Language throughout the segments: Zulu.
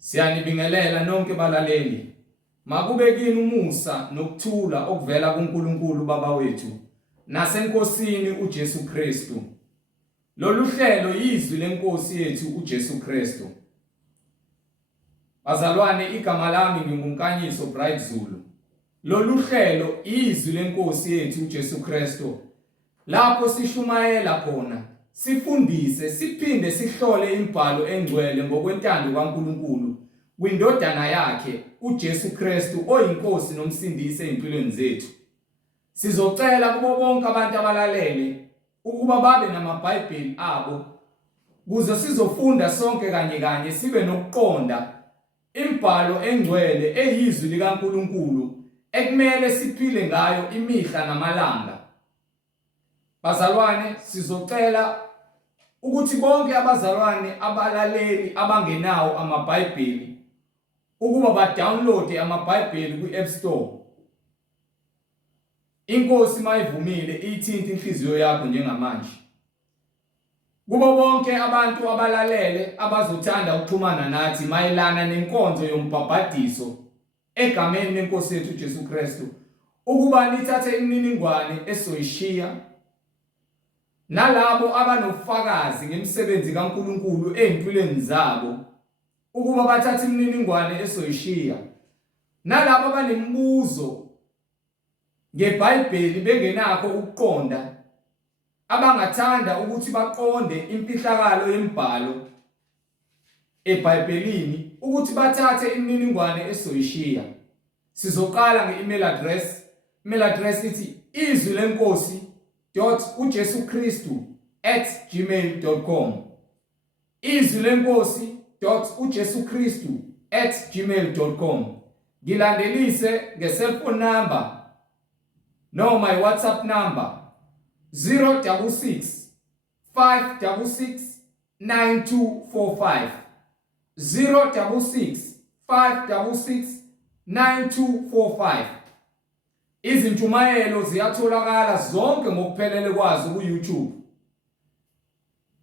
Siyanibingelela nonke balaleli. Makube kini umusa nokuthula okuvela kuNkulunkulu Baba wethu naseNkosini uJesu Kristu. Lolu hlelo yizwi lenkosi yethu uJesu Kristu. Bazalwane, igama lami nginguNkanyiso Bright Zulu. Lolu hlelo izwi lenkosi yethu uJesu Kristu. Lapho sishumayela khona, sifundise, siphinde sihlole imibhalo engcwele ngokwentando kaNkulunkulu kwindodana yakhe uJesu Kristu oyinkosi nomsindisi empilweni zethu. Sizocela kubo bonke abantu abalalele ukuba babe namaBhayibheli abo kuze sizofunda sonke kanye sibe nokuqonda imibhalo engcwele eyizwi likaNkulunkulu ekumele siphile ngayo imihla namalanga. Bazalwane, sizocela ukuthi bonke abazalwane abalaleli abangenawo amaBhayibheli ukuba ba-download amaBhayibheli kwi-App Store. Inkosi mayivumile ithinte inhliziyo yakho njengamanje. Kubo bonke abantu abalalele abazothanda ukuxhumana nathi mayelana nenkonzo yombhabhadiso egameni lenkosi yethu uJesu Kristu, ukuba nithathe imininingwane esoyishiya, nalabo abanofakazi ngemisebenzi kaNkulunkulu empilweni zabo ukuba bathathe imininingwane esoyishiya, nalabo abanemibuzo ngeBhayibheli bengenakho ukuqonda, abangathanda ukuthi baqonde imfihlakalo yemibhalo eBhayibhelini ukuthi bathathe imininingwane esoyishiya. Sizoqala nge-email address. Email address ithi izwilenkosi.ujesukristu@gmail.com. izwilenkosi.ujesukristu@gmail.com. Ngilandelise nge-cellphone number noma i-WhatsApp number 066 566 9245. 066 566 9245. Izintshumayelo ziyatholakala zonke ngokuphelele kwazo ku-YouTube.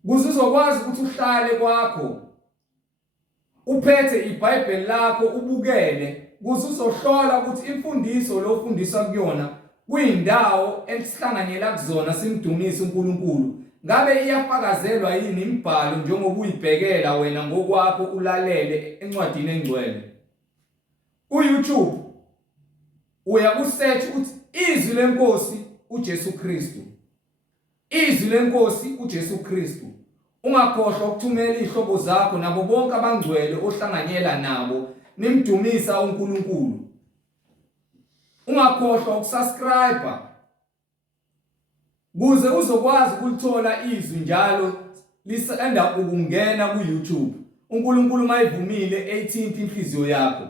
Kuze uzokwazi ukuthi uhlale kwakho uphethe iBhayibheli lakho ubukele, kuze uzohlola ukuthi imfundiso lo ufundisa kuyona kuyindawo esihlanganyela kuzona simdumise uNkulunkulu, ngabe iyafakazelwa yini imibhalo njengoba uyibhekela wena ngokwakho ulalele encwadini engcwele. Ku-YouTube uya ku-search uthi izwi lenkosi uJesu Kristu. Izwi lenkosi uJesu Kristu. Ungakhohlwa ukuthumela izihlobo zakho nabo bonke abangcwele ohlanganyela nabo nimdumisa uNkulunkulu. Ungakhohlwa ukusubscribe kuze uzokwazi ukulithola izwi njalo lisanda ukungena ku-YouTube. uNkulunkulu mayivumile eyithinte inhliziyo yakho.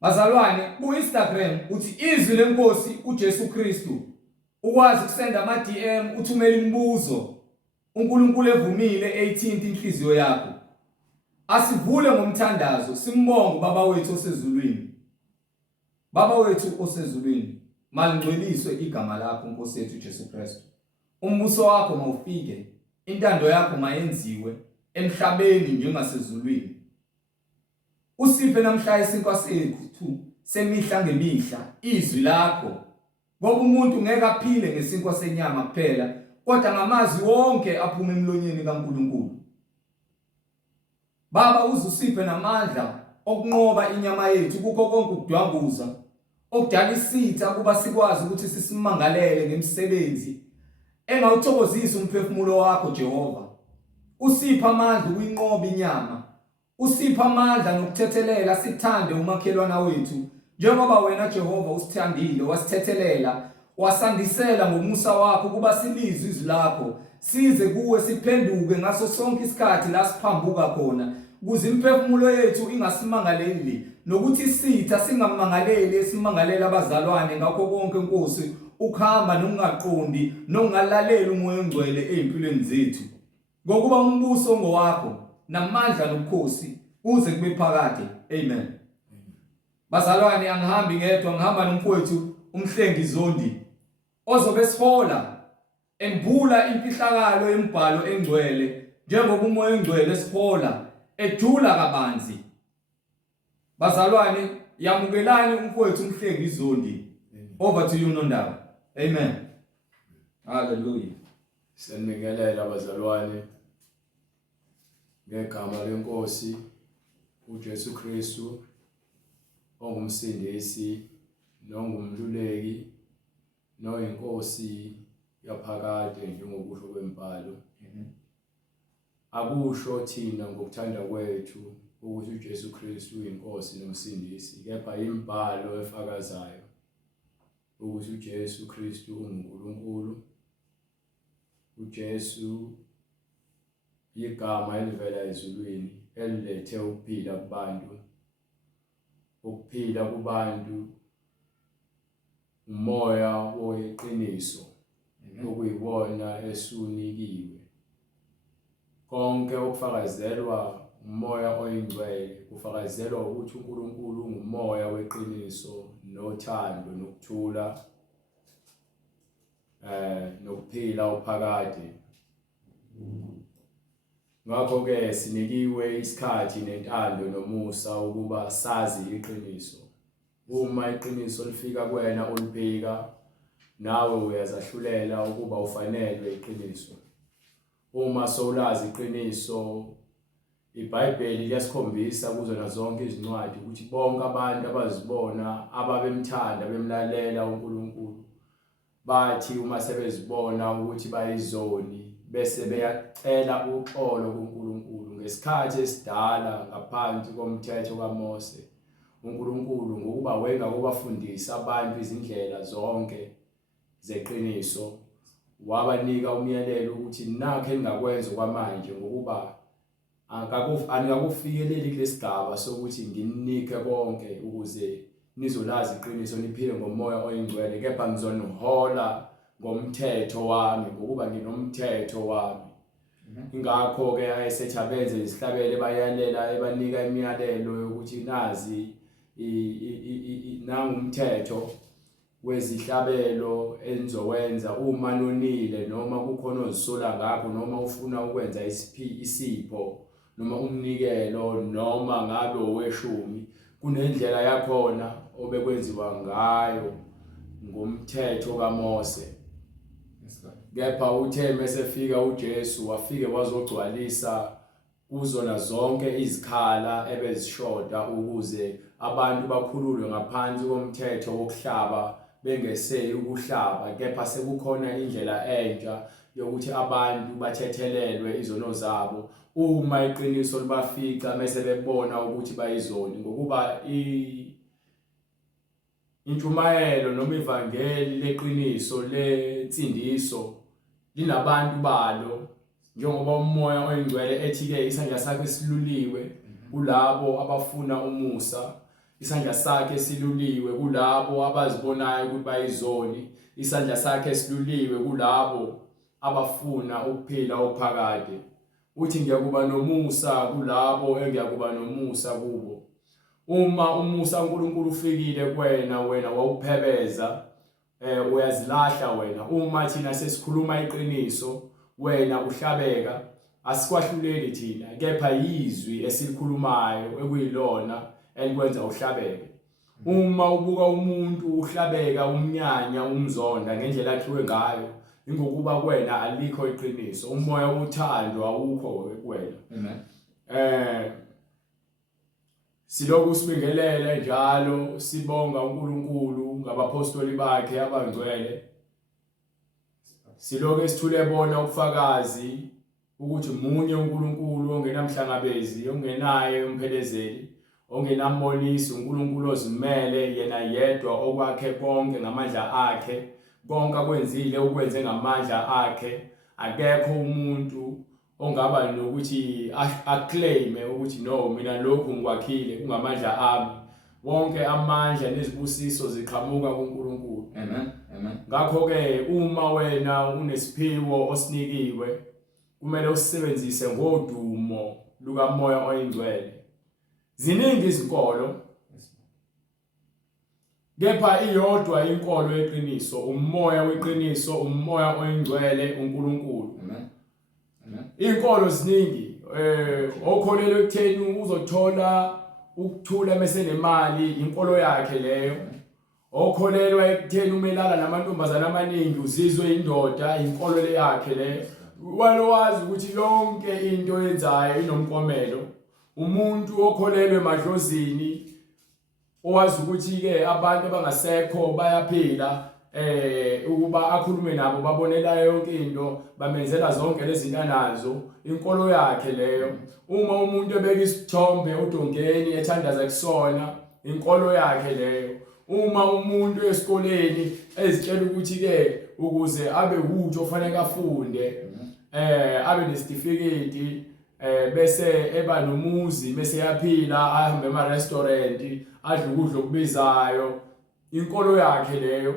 Bazalwane, ku-Instagram uthi izwi lenkosi uJesu Kristu. Ukwazi ukusenda ama-DM, uthumela imibuzo. uNkulunkulu evumile eyithinte inhliziyo yakho. Asivule ngomthandazo simbonge Baba wethu osezulwini. Baba wethu osezulwini, malingcweliswe igama lakho Nkosi yethu Jesu Kristu. Umbuso wakho mawufike, intando yakho mayenziwe emhlabeni njengasezulwini. Usiphe namhla isinkwa sethu semihla ngemihla izwi lakho, ngoba umuntu ngeke aphile ngesinkwa senyama kuphela, kodwa ngamazwi wonke aphuma emlonyeni kaNkulunkulu. Baba, uzusiphe namandla okunqoba inyama yethu kukho konke ukudwanguza okudala isitha kuba sikwazi ukuthi sisimangalele ngemisebenzi engawuthokozisa umphefumulo wakho Jehova. Usipha amandla ukuyinqoba inyama. Usipha amandla nokuthethelela sithande umakhelwana wethu njengoba wena Jehova usithandile, wasithethelela, wasandisela ngomusa wakho kuba silizwe izwi lakho, size kuwe siphenduke ngaso sonke isikhathi la siphambuka khona, kuze imphefumulo yethu ingasimangaleli nokuthi isitha singamangaleli esimangalela abazalwane ngakho konke Nkosi ukuhamba nokungaqondi nokungalaleli umoya ongcwele ezimpilweni zethu, ngokuba umbuso ngowakho namandla nobukhosi kuze kube phakade. Amen. Bazalwane, angihambi ngedwa, ngihamba nomfowethu uMhlengi Zondi ozobe sihola embula imfihlakalo yemibhalo engcwele njengoba umoya engcwele sihola ejula kabanzi. Bazalwane, yamukelani umfowethu umhlenge izondi. Over to you Nondaba. Amen. Hallelujah. Siyanikelela abazalwane ngegama lenkosi uJesu Kristu ongumsindisi nongumluleki noyinkosi yaphakade njengokusho kwembhalo. Akusho thina ngokuthanda kwethu ukuthi uJesu Kristu uyinkosi nomsindisi, kepha imbhalo efakazayo ukuthi uJesu Kristu unguNkulunkulu. uJesu igama elivela ezulwini elilethe ukuphila kubantu. Ukuphila kubantu umoya weqiniso okuyiwona esunikiwe. Konke okufakazelwa umoya oyingcwele kufakazelwa ukuthi uNkulunkulu ungumoya weqiniso nothando nokuthula nokuphila ophakade. Ngakho ke sinikiwe isikhathi nentando nomusa ukuba sazi iqiniso. Uma iqiniso lifika kuwena ulibheka, nawe uyazahlulela ukuba ufanelwe iqiniso. Uma sowulazi iqiniso, iBhayibheli liyasikhombisa kuzona zonke izincwadi ukuthi bonke abantu abazibona ababemthanda bemlalela uNkulunkulu bathi uma sebezibona ukuthi bayizoni bese beyacela uxolo kuNkulunkulu. Ngesikhathi esidala ngaphansi komthetho kaMose, uNkulunkulu ngokuba wayengakubafundisa abantu izindlela zonke zeqiniso, wabanika umyalelo ukuthi nakho engakwenza kwamanje ngokuba anikakufikeleli kulesigaba sokuthi nginike konke ukuze nizolazi iqiniso niphile ngomoya oyingcwele, kepha ngizonihola ngomthetho wami ngokuba nginomthetho wami. Ingakho ke ayesethi abenze isihlabele bayalela ebanika imiyalelo yokuthi nazi nangumthetho wezihlabelo enizowenza uma nonile noma kukhona ozisola ngakho noma ufuna ukwenza isipho noma umnikelo noma ngabe oweshumi, kunendlela yakhona obekwenziwa ngayo ngomthetho kaMose. Kepha uthe mesefika uJesu wafike wazogcwalisa kuzona zonke izikhala ebezishoda ukuze abantu bakhululwe ngaphansi komthetho wokuhlaba bengeseli ukuhlaba, kepha sekukhona indlela entsha yokuthi abantu bathethelelwe izono zabo uma iqiniso libafica mase bebona ukuthi bayizoni. Ngokuba intshumayelo noma ivangeli leqiniso lensindiso linabantu balo, njengoba umoya oyingcwele ethi-ke isandla sakhe siluliwe kulabo abafuna umusa, isandla sakhe siluliwe kulabo abazibonayo ukuthi bayizoni, isandla sakhe siluliwe kulabo abafuna ukuphila ophakade. Uthi ngiyakuba nomusa kulabo engiyakuba nomusa kubo. Uma umusa uNkulunkulu ufikile kuwena, wena wawuphebeza, uyazilahla wena. Uma thina sesikhuluma iqiniso wena uhlabeka, asikwahluleli thina, kepha yizwi esilikhulumayo ekuyilona elikwenza uhlabeke. Uma ubuka umuntu uhlabeka, umnyanya, umzonda ngendlela akhiwe ngayo, ingokuba kuwena alikho iqiniso, umoya wothando awukho kuwena. Amen. Siloku sibingelele njalo sibonga uNkulunkulu ngabapostoli bakhe abangcwele. Siloku esithule bona ubufakazi ukuthi munye uNkulunkulu ongenamhlangabezi, ongenaye umphelezeli, ongenambonisi, uNkulunkulu ozimele yena yedwa okwakhe konke ngamandla akhe, konke akwenzile ukwenze ngamandla akhe. Akekho umuntu ongaba nokuthi aclaim ukuthi no, mina lokhu ngikwakhile kungamandla ami. Wonke amandla nezibusiso ziqhamuka kuNkulunkulu. Amen. Ngakho ke uma wena unesiphiwo osinikiwe, kumele usisebenzise ngodumo lukamoya oyingcwele. Ziningi izinkolo, kepha iyodwa inkolo yeqiniso, umoya weqiniso, umoya oyingcwele uNkulunkulu. Amen. Inkolo ziningi, okholelwa ekutheni uzothola ukuthula mase nemali inkolo yakhe leyo. Okholelwa ekutheni umelala namantombazana amaningi uzizwe indoda inkolo le yakhe leyo. Wazi ukuthi yonke into yenzayo inomkomelo. Umuntu okholelwe emadlozini owazi ukuthi ke abantu abangasekho bayaphila ukuba akhulume nabo babonela yonke into bamenzela zonke lezi zinto nazo inkolo yakhe leyo. Uma umuntu ebeka isithombe odongeni ethandaza kusona inkolo yakhe leyo. Uma umuntu esikoleni ezitshela ukuthi ke ukuze abe utho ofanele afunde abe nesitifiketi bese eba nomuzi bese yaphila ahambe ema restaurant adle ukudla okubizayo inkolo yakhe leyo.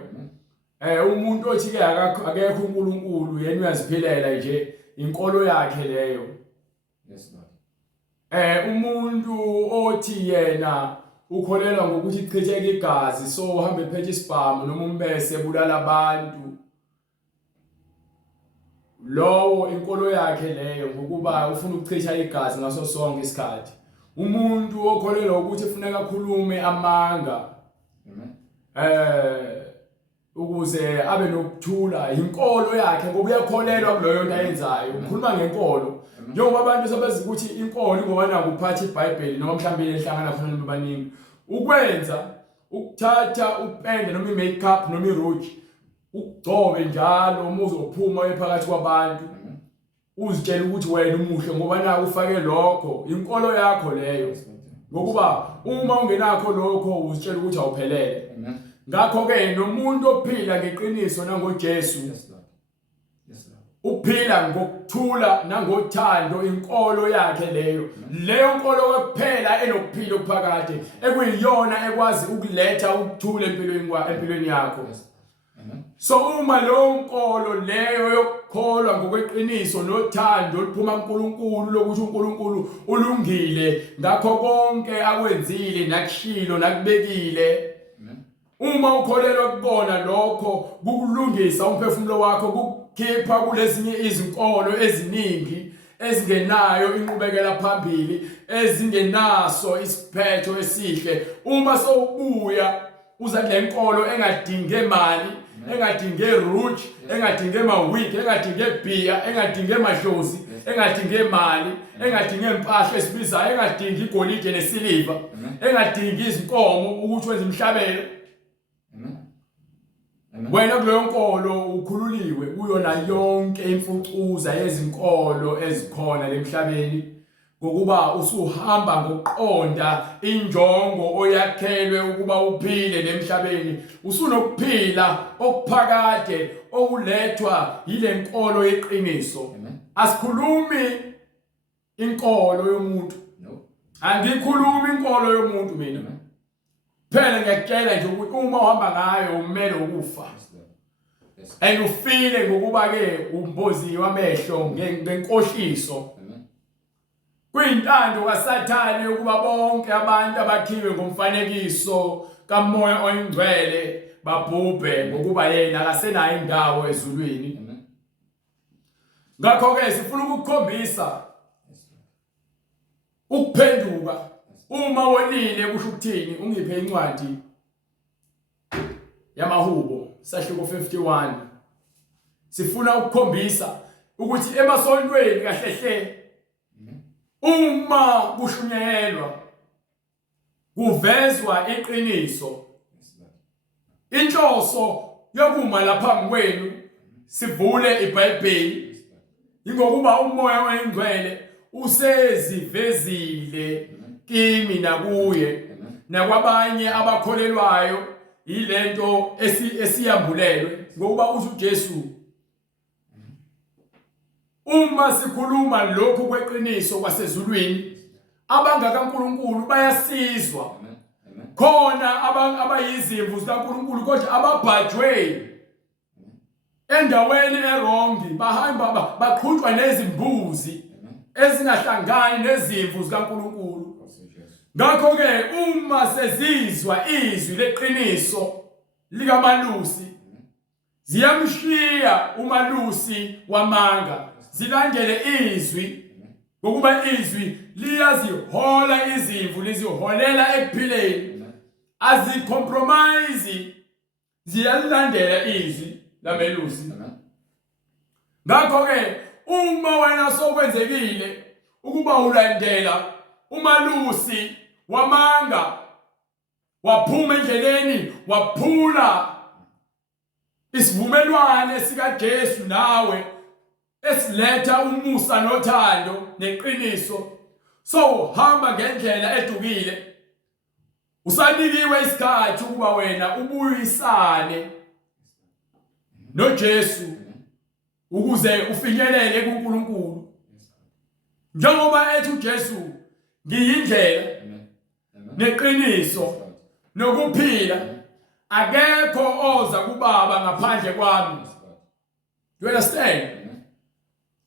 Umuntu othi ke akekho uNkulunkulu yena uyaziphilela nje inkolo yakhe leyo. Yes Lord. Umuntu othi yena ukholelwa ngokuthi ichitheke igazi so uhambe phethe isibhamu noma umbese ebulala abantu lowo inkolo yakhe leyo ngokuba ufuna ukuchitha igazi ngaso sonke isikhathi. Umuntu okholelwa ukuthi ufuneka akhulume amanga ukuze abe nokuthula inkolo yakhe ngoba uyakholelwa kuleyo nto ayenzayo. Ukhuluma ngenkolo njengoba abantu sebazi ukuthi inkolo ngoba naku uphatha iBhayibheli noma mhlawumbe ehlangana khona nabaningi ukwenza ukuthatha upende noma imakeup noma irouge ugcobe njalo uma uzophuma ephakathi kwabantu uzitshela ukuthi wena umuhle ngoba naku ufake lokho inkolo yakho leyo. Ngokuba uma ungenakho lokho uzitshela ukuthi awuphelele. Ngakho ke nomuntu ophila ngeqiniso nangoJesu uphila ngokuthula nangothando inkolo yakhe leyo. Leyo nkolo kuphela enokuphila okuphakade ekuyiyona ekwazi ukuletha ukuthula empilweni yakho. So uma lo nkolo leyo yokukholwa ngokweqiniso nothando liphuma kuNkulunkulu lokuthi uNkulunkulu ulungile ngakho konke akwenzile nakushilo nakubekile. Uma ukholelwa kubona lokho kukulungisa umphefumulo wakho kukhipha kulezinye izinkolo eziningi ezingenayo inqubekela phambili ezingenaso isiphetho esihle. Uma sowubuya uza kule nkolo engadinge mali engadinge rouge engadinge mawiki engadinge beer engadinge madlozi engadinge mali engadinge impahla esibizayo engadinge igolide nesiliva engadinge izinkomo ukuthi wenze imhlabelo. Wena kuleyo nkolo ukhululiwe kuyona yonke imfucuza yezinkolo ezikhona lemhlabeni ngokuba usuhamba ngokuqonda injongo oyakhelwe ukuba uphile lemhlabeni. Usunokuphila okuphakade okulethwa yile nkolo yeqiniso. Asikhulumi inkolo yomuntu. Angikhulumi inkolo yomuntu mina. Phela ngiyakutshela nje ukuthi uma uhamba ngayo umele ukufa. Ayufile ngokuba ke umbozi wamehlo ngenkohliso. Kuyintando kaSathane ukuba bonke abantu abakhiwe ngomfanekiso kaMoya oyingcwele babhubhe ngokuba yena akasenayo indawo ezulwini. Ngakho ke sifuna ukukhombisa ukuphenduka. Uma wonile kusho ukuthini ungiphe incwadi yamahubo sahluko 51. Sifuna ukukhombisa ukuthi emasontweni kahlehle uma kushunyelwa kuvezwa iqiniso. Inhloso yokuma lapha kwenu sivule iBhayibheli ingokuba uMoya oyingcwele usezivezile kimi nakuye nakwabanye abakholelwayo ilento esiyambulelwe ngokuba uthi uJesu. Uma sikhuluma lokhu kweqiniso kwasezulwini abangakaNkulunkulu bayasizwa. Khona abayizimvu zikaNkulunkulu kodwa ababhajwe endaweni erongi bahamba baqhutshwa nezimbuzi ezingahlangani nezimvu zikaNkulunkulu. Ngakho ke uma sezizwa izwi leqiniso likaMalusi ziyamshiya uMalusi wamanga zilandele izwi ngokuba izwi liyazihola izimvu liziholela ekuphileni azicompromise ziyalandela izwi lamelusi. Ngakho ke uma wena sokwenzekile ukuba ulandela umalusi wamanga waphuma endleleni waphula isivumelwano sikaJesu nawe esiletha umusa nothando neqiniso, so hamba ngendlela edukile, usanikiwe isikhathi ukuba wena ubuyisane noJesu ukuze ufinyelele kuNkulunkulu. Njengoba ethi uJesu ngiyindlela neqiniso nokuphila, akekho oza kubaba ngaphandle kwami. You understand?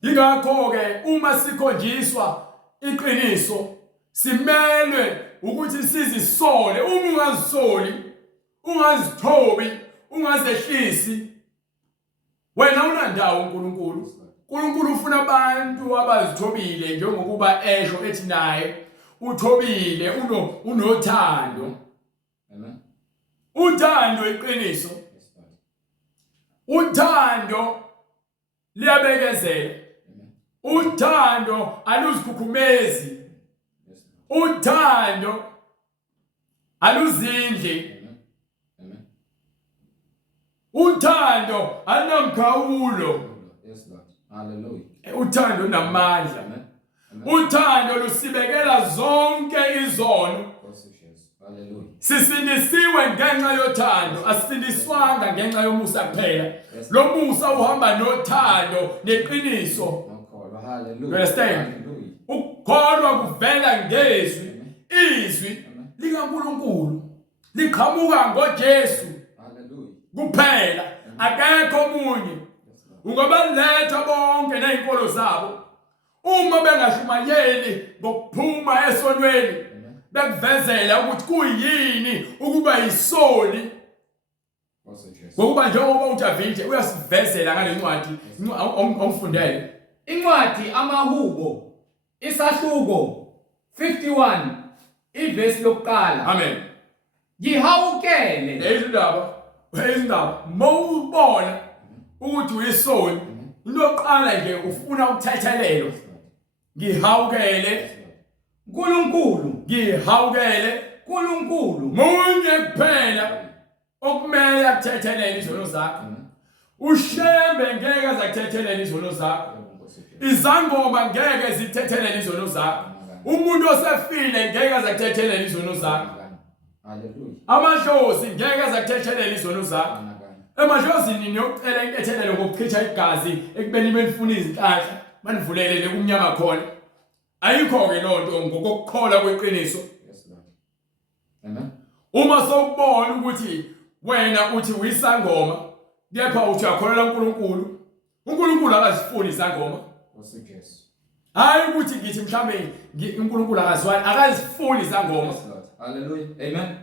Yingakho ke uma sikhonjiswa iqiniso simelwe ukuthi sizisole. Uma ungazisoli, ungazithobi, ungazehlisi, wena unandawo uNkulunkulu. uNkulunkulu ufuna abantu abazithobile njengokuba esho ethi naye uthobile unothando. Amen. Uthando iqiniso. Uthando liyabekezela. Uthando aluzikhukhumezi. Uthando aluzindli. Uthando alunamkhawulo. Yes, Lord. Hallelujah. Uthando namandla. Uthando lusibekela zonke izono. Hallelujah. Sisindisiwe ngenxa yothando, asindiswanga ngenxa yomusa kuphela. Lo musa uhamba nothando neqiniso. Hallelujah. You understand? Ukukholwa kuvela ngezwi, izwi likaNkulunkulu liqhamuka ngoJesu. Hallelujah. Kuphela, akekho omunye. Ungabaletha bonke nezinkolo zabo. Uma bengashumayeli ngokuphuma esonweni, bekuvezela ukuthi kuyini ukuba yisoli. Ngokuba njengoba uDavide uyasivezela ngale ncwadi omfundele. Incwadi amahubo isahluko 51 ivesi lokuqala. Amen. Ngihawukele izindaba mawubona ukuthi uyisoli, into yokuqala nje ufuna ukuthethelelwa. Ngihawukele uNkulunkulu, ngihawukele uNkulunkulu munye kuphela okumele akuthethelele izono zakho. Ushembe ngeke azakuthethelele izono zakho. Izangoma ngeke zithethelele izono zakho. Umuntu osefile ngeke azakuthethelele izono zakho. Hallelujah. Amadlozi ngeke azakuthethelele izono zakho. Emadlozini niyocela inthethelelo ngokuchitha igazi ekubeni benifuna izinhlanhla manivulelele kumnyama khona. Ayikho ke lonto ngokukholwa kweqiniso. Yes, Lord. Amen. Uma sokubona ukuthi wena uthi uyisangoma, kepha uthi uyakholwa uNkulunkulu, uNkulunkulu akazifuni isangoma. Yes. Hayi ukuthi ngithi mhlambe uNkulunkulu akazwani, akazifuni isangoma. Yes, Lord. Hallelujah. Amen.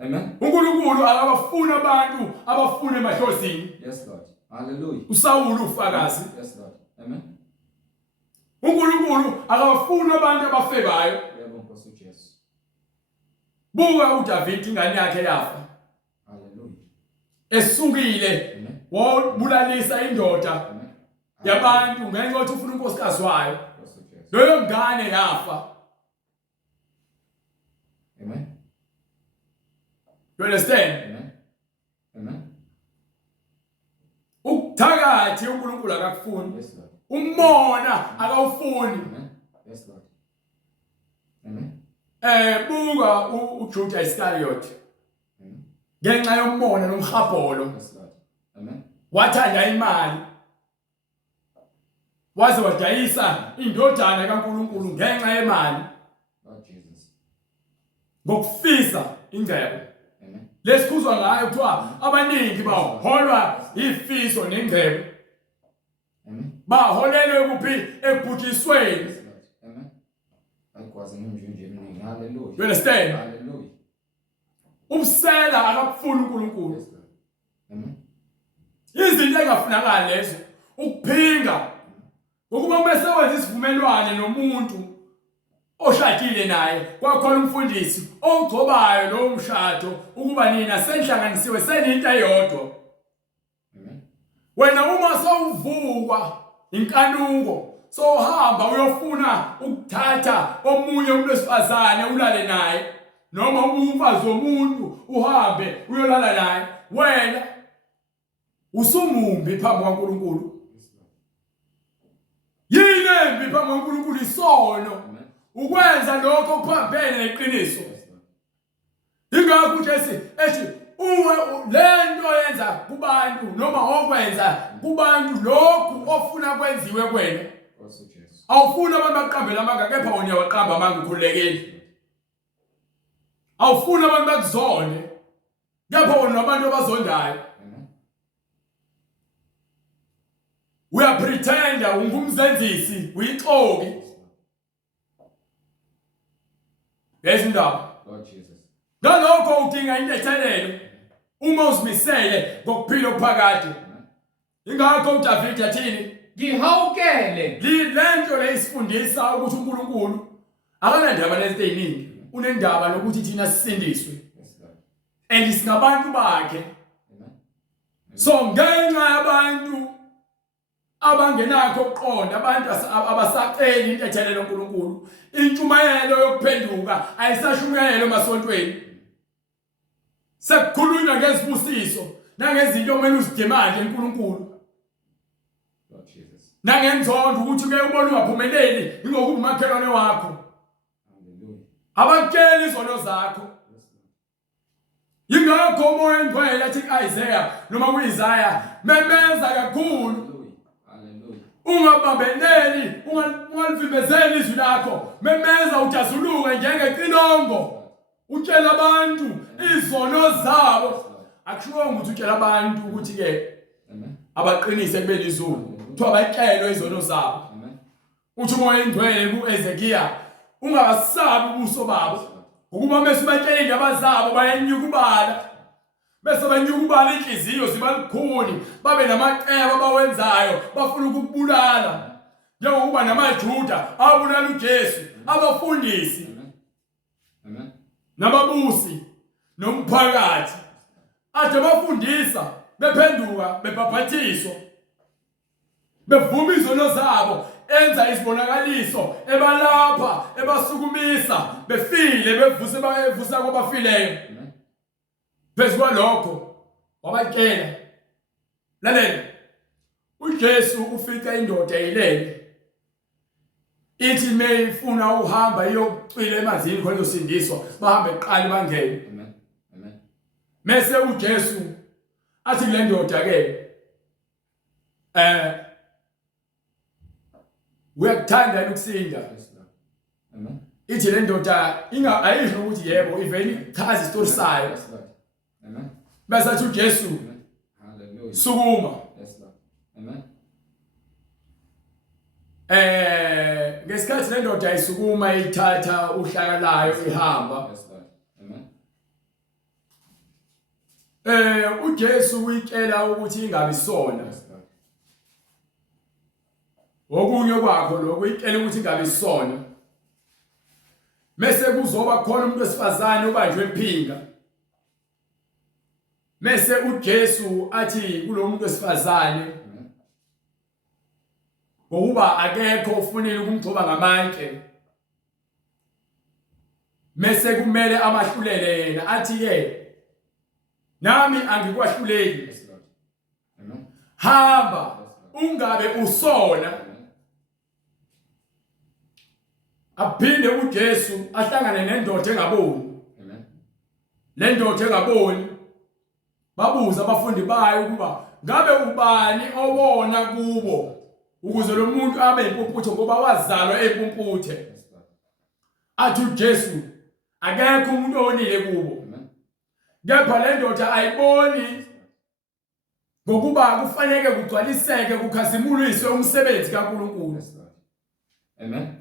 Amen. uNkulunkulu akabafuni abantu abafuna emahlozini. Yes, Lord. Hallelujah. uSawulu ufakazi. Yes, Lord. Amen. uNkulunkulu akabafuni abantu abafebayo. Yebo Nkosi uJesu. Buka uDavide ingane yakhe yafa. Hallelujah. Esukile wabulalisa indoda yabantu ngenxa yokuthi ufuna unkosikazi wayo. Leyo ngane yafa. Amen. You understand? Amen. Amen. Ukuthakathi uNkulunkulu akakufuni. Yes, Lord. Umona akawufuni. Amen. Yes, Lord. Amen. Buka uJuda Iscariot. Ngenxa yomona nomhabholo. Yes, Lord. Amen. Wathanda imali. Waze wadayisa indodana kaNkulunkulu ngenxa yemali. Lord Jesus. Ngokufisa ingcebo. Amen. Lesikhuzwa ngayo kuthiwa abaningi baholwa ifiso nengcebo. Amen. Baholelwe kuphi ekubhujisweni. Yes, Lord. Amen. Ayikwazi nje mningi. Hallelujah. You understand? Hallelujah. Umsela akakufuni uNkulunkulu. Yes, Lord. Amen. Izinto engafunakala lezo ukuphinga Ngokuba bese wenza isivumelwano nomuntu oshadile naye kwakhona umfundisi ogcobayo lo mshado ukuba nina senhlanganisiwe seninto eyodwa. Wena uma sawuvukwa inkanuko sohamba uyofuna ukuthatha omunye umuntu wesifazane ulale naye noma umfazi womuntu uhambe uyolala naye, wena usumumbi phambi kaNkulunkulu. Yini embi phambi kaNkulunkulu? Isono. Ukwenza lokho okuphambene neqiniso. Ingakho uJesu ethi uwe lento yenza kubantu noma okwenza kubantu lokhu ofuna kwenziwe kwena. Awufuna abantu baqambela amanga, kepha wena uyaqamba amanga ukhulekile. Awufuna abantu bakuzone, kepha wena abantu abazondayo. Uyapretenda ungumzenzisi, uyixoki. Ngezindaba. Lord Jesus. Ngalokho udinga intethelelo uma uzimisele ngokuphila okuphakade. Ingakho uDavid yathini? Ngihawukele. Lento leyisifundisa ukuthi uNkulunkulu akanandaba nezinto eziningi. Unendaba nokuthi thina sisindiswe. And singabantu bakhe. So ngenxa yabantu abangenakho ukuqonda, abantu abasaceli intethelelo uNkulunkulu, intshumayelo yokuphenduka ayisashumayelo emasontweni. Sekukhulunywa ngezibusiso nangezinto okumele uzidemande uNkulunkulu. Nangenzondo ukuthi uke ubone ungaphumeleli ingokuba umakhelwane wakho. Abakeli izono zakho. Yingakho umoya engcwele athi kuIsaiah noma kuIsaiah, memeza kakhulu. Ungabambeleli, ungalivimezeli izwi lakho. Memeza ujazuluke njengeqinongo. Utshela abantu izono zabo. Akushiwo ukuthi utshela abantu ukuthi ke abaqinise kube lizulu. Kuthiwa bayikelwe izono zabo. Uthi umoya engcwele kuEzekiya, ungasabi ubuso babo. Ukuba bese batshela indaba zabo bayenyukubala. Bese banyukubala inhliziyo ziba lukhuni, babe namaceba abawenzayo, bafuna ukubulala. Njengokuba namaJuda abulala uJesu, abafundisi. Amen. Nababusi nomphakathi ade bafundisa bephenduka bebhaphathiso. Bevuma izono zabo, enza isibonakaliso, ebalapha, ebasukumisa, befile bevusa kwabafileyo. Phezu kwalokho wabatshela, lalela, uJesu ufika indoda eyilele ithi mayifuna uhamba iyocwila emanzini khona izosindiswa, bahambe eqala bangene. Amen. Mase uJesu athi le ndoda ke uyakuthanda ukusinda. Amen. Ithi le ndoda ayisho ukuthi yebo, iveni chaza istory sayo. Amen. Bese athi uJesu, hallelujah, sukuma. Yes Lord. Amen. Ngesikhathi le ndoda isukuma ithatha uhlaka layo ihamba. Yes Lord. Amen. uJesu uyitshela ukuthi ingabi sona. Okunye kwakho lokho uyitshela ukuthi ingabi sona. Mase kuzoba khona umuntu wesifazane obanjwe impinga. Mase uJesu athi kulo muntu wesifazane, ngokuba akekho ufunile ukumgcoba ngamandla. Mase kumele amahlulele yena, athi ke nami angikwahluleli. Hamba ungabe usona. Aphinde uJesu ahlangane nendoda engaboni. Amen. Le ndoda engaboni babuza abafundi bayo ukuba ngabe ubani owona kubo ukuze lo muntu abe impumputhe ngoba wazalwa empumputhe. Athi uJesu akekho umuntu onile kubo. Kepha le ndoda ayiboni ngokuba kufanele kugcwaliseke kukhasimuliswe umsebenzi kaNkulunkulu. Amen.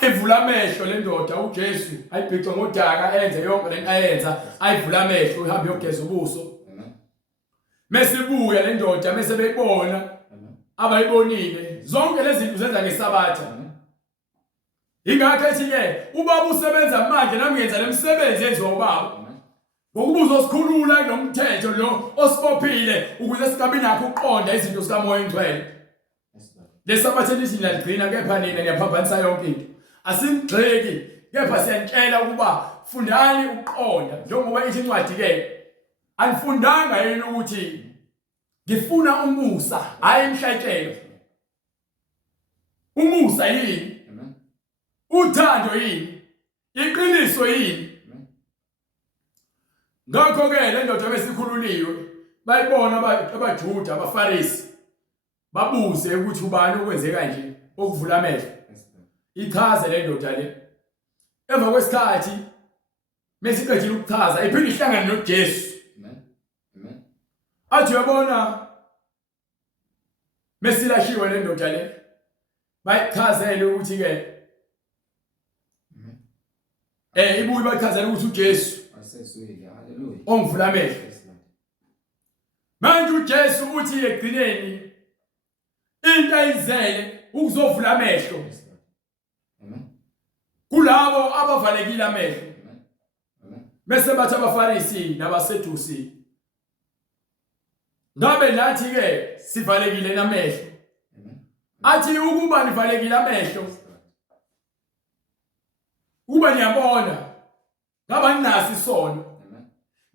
Ayivula amehlo le ndoda uJesu, ayibhixe ngodaka enze yonke lento ayenza, ayivula amehlo uhamba yogeza ubuso. Mese ibuya le ndoda mese beyibona abayibonile zonke lezi zinto zenza ngesabatha. Ingakho ethi-ke ubaba usebenza manje nami ngenza lemisebenzi yenziwa ubaba. Ngokuba uzosikhulula nomthetho lo osibophile ukuze singabi nakho ukuqonda izinto zikamoya oyingcwele. Lesabatha lithi niyaligcina kepha nina niyaphambanisa yonke into. Asingigxeki kepha siyanitshela ukuba fundani ukuqonda njengoba ithi incwadi-ke anifundanga yini ukuthi ngifuna umusa hayi imhlatshelo. Umusa yini? Uthando yini? Iqiniso yini? Ngakho-ke le ndoda besikhululiwe bayibona abaJuda abaFarisi babuze ukuthi ubani okwenze kanje okuvula amehlo. Ichaze le ndoda le. Emva kwesikhathi mesiqedile ukuchaza iphinde ihlangane noJesu. Athi uyabona mesilashiwe le ndoda le bayichazele ukuthi-ke ibuye bachazela ukuthi uJesu ongivula amehlo. Manje uJesu uthi ekugcineni into ayizele ukuzovula amehlo kulabo abavalekile amehlo. Bese bathi abaFarisi nabaSedusi ngabe nathi-ke sivalekile namehlo. Athi ukuba nivalekile amehlo uba niyabona ngaba ninaso isono.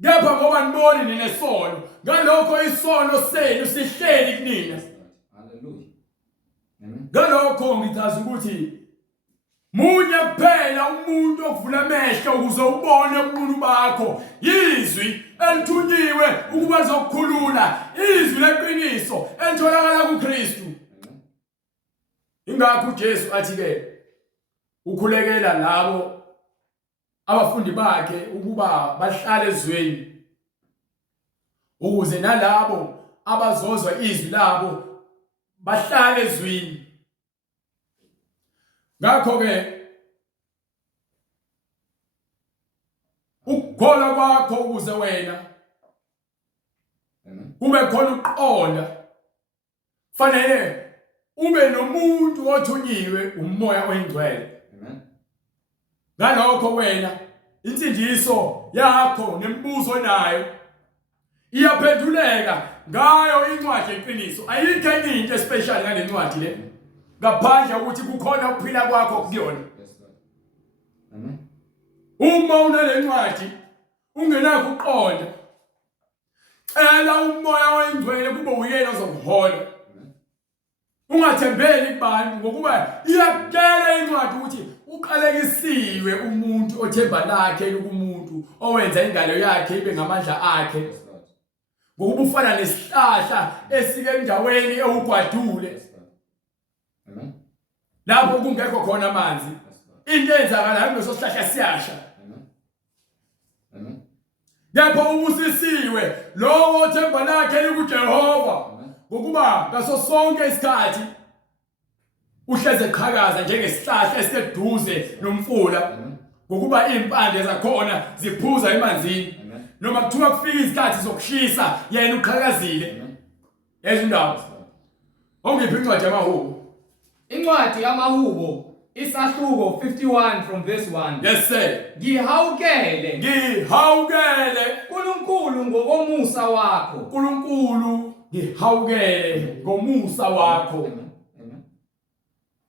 Kepha ngoba niboni ninesono ngalokho isono senu sihleli kunina. Ngalokho ngichaza ukuthi munye kuphela umuntu okuvula amehlo ukuze ubone ubuntu bakho yizwi elithunyiwe ukuba lizokukhulula, izwi leqiniso elitholakala kuKristu. Ingakho uJesu athi-ke ukhulekela labo abafundi bakhe ukuba bahlale ezweni ukuze nalabo abazozwa izwi labo bahlale ezweni. Ngakho-ke ukukholwa kwakho ukuze wena kube khona ukuqonda fanele ube nomuntu othunyiwe umoya oyingcwele. Ngalokho wena insindiso yakho nemibuzo nayo iyaphenduleka ngayo incwadi yeqiniso. Ayikho enye into especially ngale ncwadi le ngaphandle ukuthi kukhona ukuphila kwakho kuyona. Uma unale ncwadi ungenakho ukuqonda, cela umoya oyingcwele kube uyena ozokuhola. Ungathembeli kubantu ngokuba iyakutshela incwadi ukuthi uqalekisiwe umuntu othemba lakhe kumuntu owenza ingalo yakhe ibe ngamandla akhe. Ngokuba ufana nesihlahla esike endaweni ewugwadule lapho kungekho khona amanzi. Into eyenzakalayo kuleso sihlahla siyasha. Lapho ubusisiwe lowo othemba lakhe likuJehova ngokuba ngaso sonke isikhathi uhleze eqhakaza njengesihlahla esiseduze nomfula ngokuba impande zakhona ziphuza emanzini. Noma kuthiwa kufika izikhathi zokushisa yena uqhakazile. Ezindaba ongiphi incwadi yamahubo? Incwadi yamahubo isahluko 51 from verse 1. Yes sir. Ngihawukele uNkulunkulu ngokomusa wakho. uNkulunkulu ngihawukele ngomusa wakho.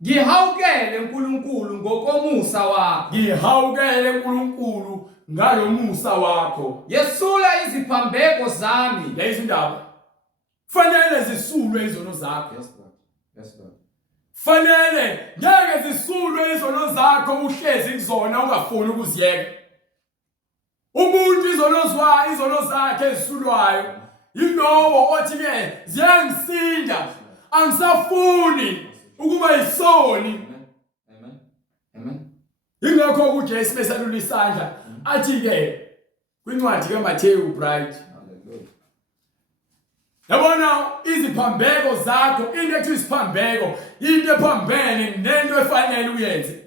Ngihawukele uNkulunkulu ngokomusa wakho. Ngihawukele uNkulunkulu ngalo musa wakho. Yesula iziphambeko zami. Lezi ndaba fanele zisulwe izono zakho. Yes Lord. Fanele ngeke zisulwe izono zakho uhlezi kuzona ungafuni ukuziyeka. Umuntu izono zakhe ezisulwayo yilowo othi-ke ziyangisinda angisafuni ukuba yisoni. Ingakho uJesu besalula isandla athi-ke kwincwadi kaMathewu Bright, yabona iziphambeko zakho, into ethi isiphambeko into ephambene nento efanele uyenze.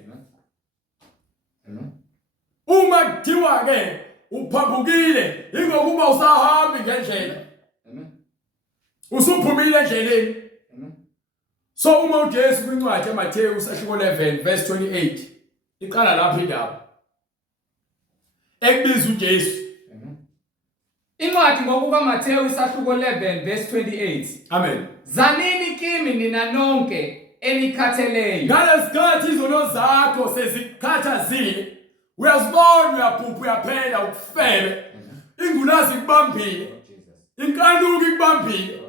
Uma kuthiwa-ke uphambukile ingokuba usahambi ngendlela, usuphumile endleleni, So uma uJesu kwincwadi yaMathewu usahluko 11 verse 28 iqala lapha indaba ekubiza uJesu. Incwadi ngokukaMathewu isahluko 11 verse 28. Amen. Zanini kimi nina nonke enikhatheleyo. Ngalesikhathi izono zakho sezikhathazile, uyazibona uyabhubha uyaphela ukufebe, ingulazi ikubambile, inkanuko ikubambile,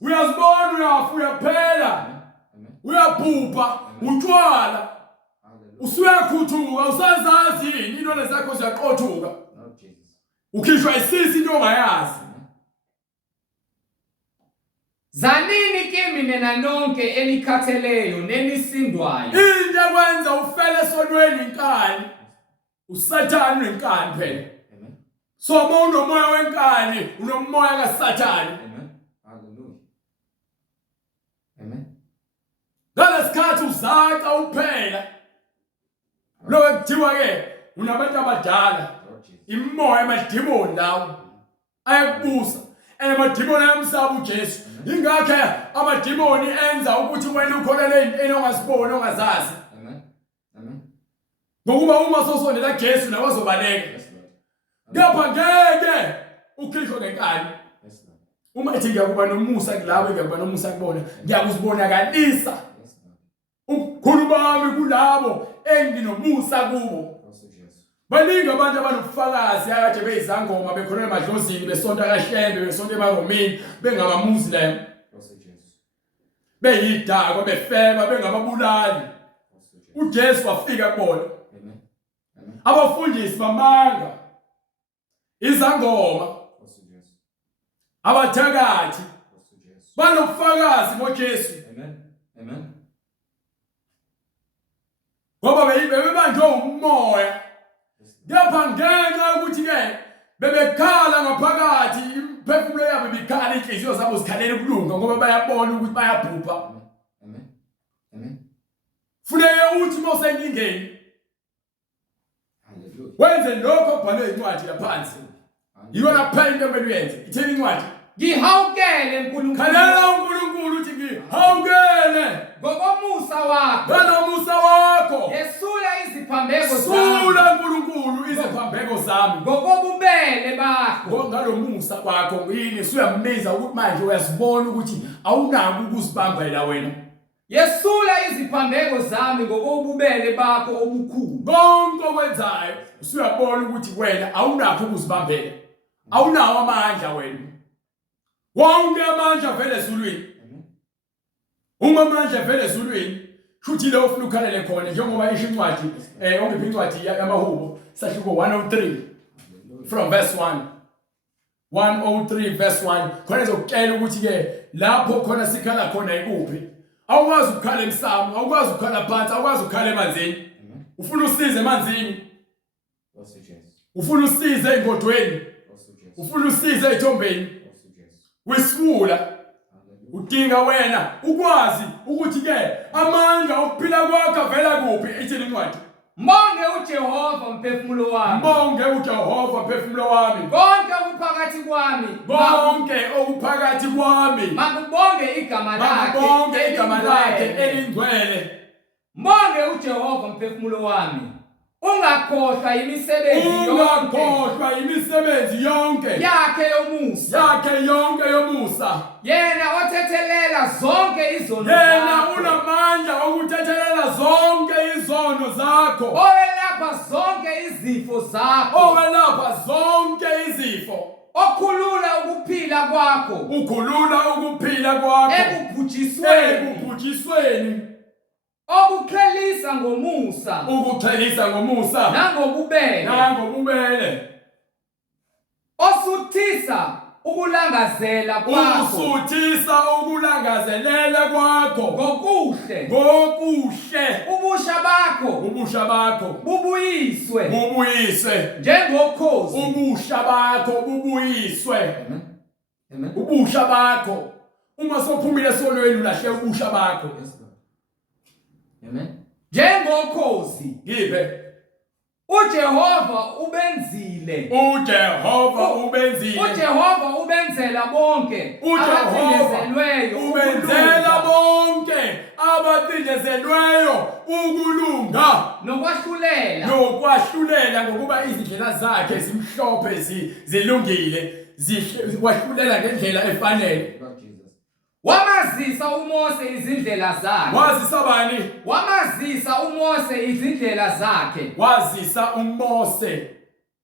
uyazibona uyafa uyaphela, uyabhubha utshwala, usuyakhuthuka usazazi yini into lezakho ziyaqothuka, ukhishwa isisi into ongayazi. Zanini kimi nina nonke enikhatheleyo nenisindwayo. Into ekwenza ufele esonweni inkani, usathane wenkani phela. So uma unomoya wenkani unomoya kaSathane. Hallelujah. Amen. Ngalesikhathi uzaca uphela. Lokho kuthiwa ke unabantu abadala, imoya emadimoni lawo ayakubusa. Amadimoni ayamsaba uJesu. Ingakho amadimoni enza ukuthi wena ukholele into ongaziboni ongazazi. Amen. Amen. Ngokuba uma sosondela kuJesu nawe uzobaleka. Ngapha ngeke ukhishwe ngenkani. Uma ethi ngiyakuba nomusa kulabo ngiyakuba nomusa kubona, ngiyakuzibonakalisa ubukhulu bami kulabo enginomusa kubo. Baningi abantu abanobufakazi akade beyizangoma bekholela emadlozini besonta kaHlembe besonta ebaRomeni bengabaMuslim. Beyidakwa befeba bengababulali. uJesu wafika kubona. Abafundisi bamanga izangoma abathakathi banobufakazi ngoJesu. Amen. Ngoba bebebanjwe umoya. Ngapha ngenxa ukuthi ke bebekhala ngaphakathi imphefumulo yabo bikhala inhliziyo zabo zikhalela ukulunga ngoba bayabona ukuthi bayabhubha. Amen. Funeke uthi mosenkingeni. Hallelujah. Wenze lokho okubhalwe incwadi yaphansi. Yona kuphela into ekumele uyenze. Ithini incwadi? Ngihawukele uNkulunkulu. Khalela uNkulunkulu uthi ngihawukele Ngokomusa wakho. ngalomusa wakho. Yesula iziphambeko zami. Sula uNkulunkulu iziphambeko zami. Ngokobubele bakho. Ngalomusa kwakho yini suyambiza ukuthi manje uyasibona ukuthi awunaki ukuzibambela wena. Yesula iziphambeko zami ngokobubele bakho obukhulu. Konke okwenzayo usuyabona ukuthi wena awunakho ukuzibambela. Awunawo amandla wena. Wonke amandla vele ezulwini. Uma amandla vele ezulwini, futhi lo ufuna ukhalele khona njengoba isho incwadi ongiphi incwadi yamaHubo sahluko 103 from verse 1. 103 verse 1 khona ezokutshela ukuthi ke lapho khona sikhala khona ikuphi. Awukwazi ukukhala emsamo, awukwazi ukukhala phansi, awukwazi ukukhala emanzini. Ufuna usize emanzini. Ufuna usize engodweni. Ufuna usize ethombeni. Wisifula udinga wena ukwazi ukuthi ke amandla okuphila kwakho avela kuphi. Ithini incwadi? Mbonge uJehova mphefumulo wami. Mbonge uJehova mphefumulo wami. Konke okuphakathi kwami. Konke okuphakathi kwami. Makubonge igama lakhe. Makubonge igama lakhe elingcwele. Mbonge uJehova mphefumulo wami. Ungakhohlwa imisebenzi yonke. Ungakhohlwa imisebenzi yonke yakhe yomusa. yakhe yonke yomusa. Yena othethelela zonke izono Yena zakho. unamandla okuthethelela zonke izono zakho. Owelapha zonke izifo zakho. Owelapha zonke izifo. Okhulula ukuphila kwakho. Ukhulula ukuphila kwakho Ekubhujisweni. ekubhujisweni. Okuqhelisa ngomusa. Ukuqhelisa ngomusa Nangobubele. nangobubele. Osuthisa ukulangazela kwakho. Usuthisa ukulangazelela kwakho Ngokuhle. ngokuhle. Ubusha bakho bubuyiswe Bubuyiswe njengokhozi. ubusha bakho bubuyiswe. Amen. Ubusha bakho uma sophumile esonweni ulahle ubusha bakho. Amen. Njengokhozi Ngiphe uJehova ubenzile. uJehova ubenzile. uJehova ubenzela bonke abacindezelweyo ubenzela bonke abacindezelweyo ukulunga nokwahlulela ngokuba izindlela zakhe zimhlophe zilungile zikwahlulela ngendlela efanele. Wamazisa uMose izindlela zakhe. Wazisa bani? Wamazisa uMose izindlela zakhe. Wazisa uMose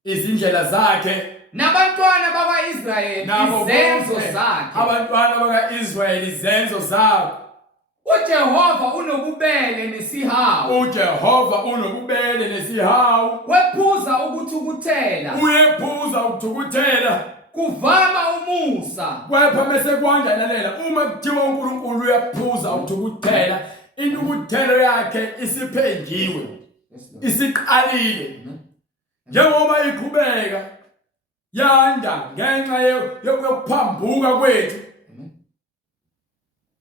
izindlela zakhe. Nabantwana bakwaIsrayeli izenzo zakhe. Abantwana bakwaIsrayeli izenzo zabo. uJehova unobubele nesihawu. uJehova unobubele nesihawu. Wephuza ukuthukuthela. Uyephuza ukuthukuthela. Kuvama umusa. Kepha mase kwandlalela uma kuthiwa uNkulunkulu uyaphuza ukuthukuthela, intukuthelo yakhe isiphendiwe, isiqalile. Njengoba iqhubeka yanda ngenxa yokuphambuka kwethu,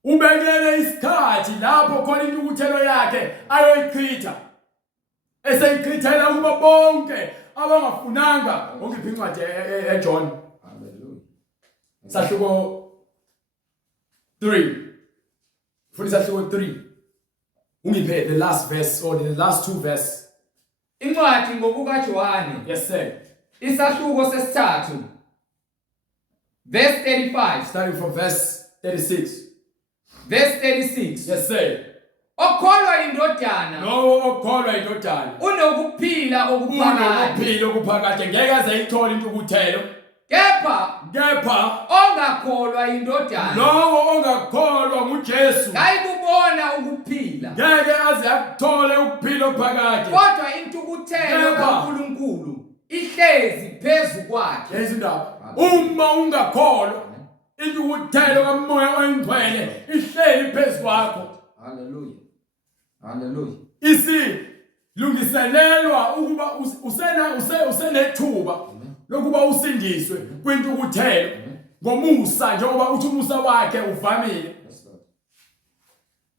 ubekele isikhathi lapho khona intukuthelo yakhe ayoyichitha, eseyichithela kubo bonke abangafunanga. Ongiphi incwadi eJohn sahluko 3, futhi sahluko 3, ungiphe the last verse or the last 2 verse. Incwadi ngokukaJohane. Yes sir. Isahluko sesithathu verse 35, starting from verse 36. Verse 36. Yes sir. Okholwa indodana. No, okholwa indodana unokuphila okuphakathi. Unokuphila okuphakathi, ngeke aze ayithole intukuthelo. Kepha ongakholwa indodana, lowo ongakholwa nguJesu, ayikubona ukuphila, ngeke aze akuthole ukuphila okuphakathi. Kodwa intukuthelo kaNkulunkulu ihlezi phezu kwakhe. Lezindaba, uma ungakholwa, intukuthelo kaMoya oNgcwele ihleli phezu kwakho. Hallelujah. Hallelujah. Isilungiselelwa ukuba usenethuba lokuba usindiswe kwintukuthelo ngomusa, njengoba uthi umusa wakhe uvamile.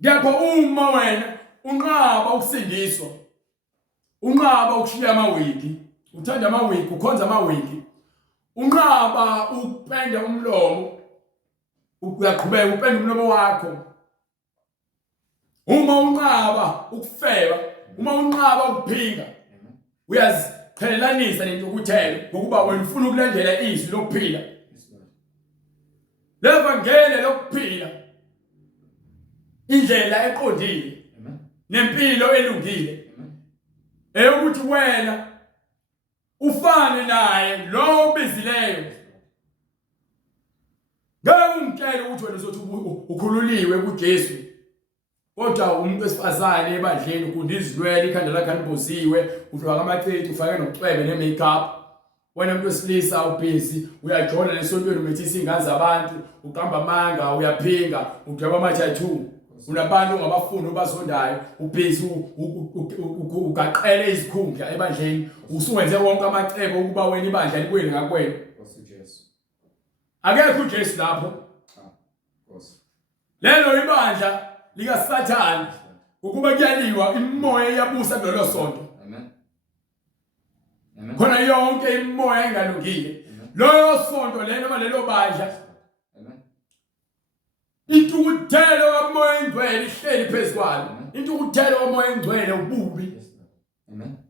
Kepha uma wena unqaba ukusindiswa, unqaba ukushiya amawiki, uthanda amawiki, ukhonza amawiki, unqaba ukupenda umlomo, uyaqhubeka upenda umlomo wakho, uma unqaba ukufeba, uma unqaba ukuphinga, uyaziqhelelanisa nentukuthelo ngokuba wena ufuna ukulandela izwi lokuphila. Levangeli lokuphila, indlela eqondile nempilo elungile, eyokuthi wena ufane naye lo obizileyo. Ngeke umtshele ukuthi wena uzothi ukhululiwe kuJesu, kodwa umuntu wesifazane ebandleni ugunda izinwele, ikhanda lakhe liboziwe, ufaka amacici, ufake nokucwebe ne-makeup. Wena umuntu wesilisa ubhizi, uyajona lesontweni umethisa ingane zabantu, uqamba amanga, uyaphinga, ugqaba ama-tattoo, unabantu ongabafuni obazondayo, ubhizi ugaqele izikhundla ebandleni, usuwenze wonke amacebo ukuba wena ibandla likweli ngakwena. Akekho uJesu lapho. Lelo ibandla likaSathane ukuba kuyaliwa, imimoya iyabusa kulelo sonto. Khona yonke imimoya engalungile, loyo sonto lelo noma lelo bandla, intukuthelo kaMoya oNgcwele ihleli phezu kwalo. Intukuthelo kaMoya oNgcwele ububi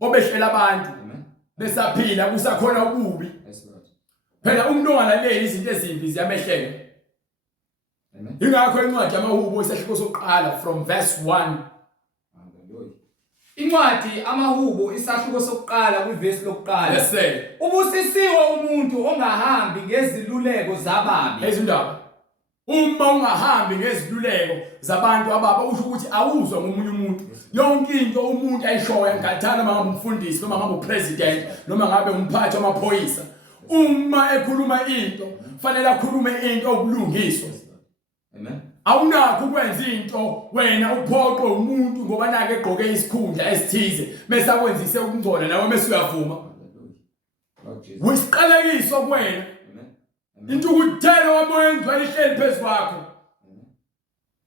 obehlela abantu besaphila, kusakhona ububi. Phela umuntu ongalaleli izinto ezimbi ziyamehlela. Ingakho incwadi yamaHubo isahluko sokuqala from verse 1. Incwadi amaHubo isahluko sokuqala kwiverse lokuqala. Yes sir. Ubusisiwe umuntu ongahambi ngeziluleko zababi. Lezindaba, uma ungahambi ngeziluleko zabantu ababa, usho ukuthi awuzwa ngomunye umuntu. Yonke into umuntu ayishoya, ngathana noma umfundisi noma ngabe upresident noma ngabe umphathi wamaphoyisa, uma ekhuluma into fanele akhulume into obulungiswa. Awunakho ukwenza into wena uphoqwe umuntu ngoba nake egqoke isikhundla esithize mesakwenzise ukungcola nawe mesuyavuma. Wisiqalekiso kuwena. Intukuthelo kaMoya oNgcwele ihleli phezu kwakho.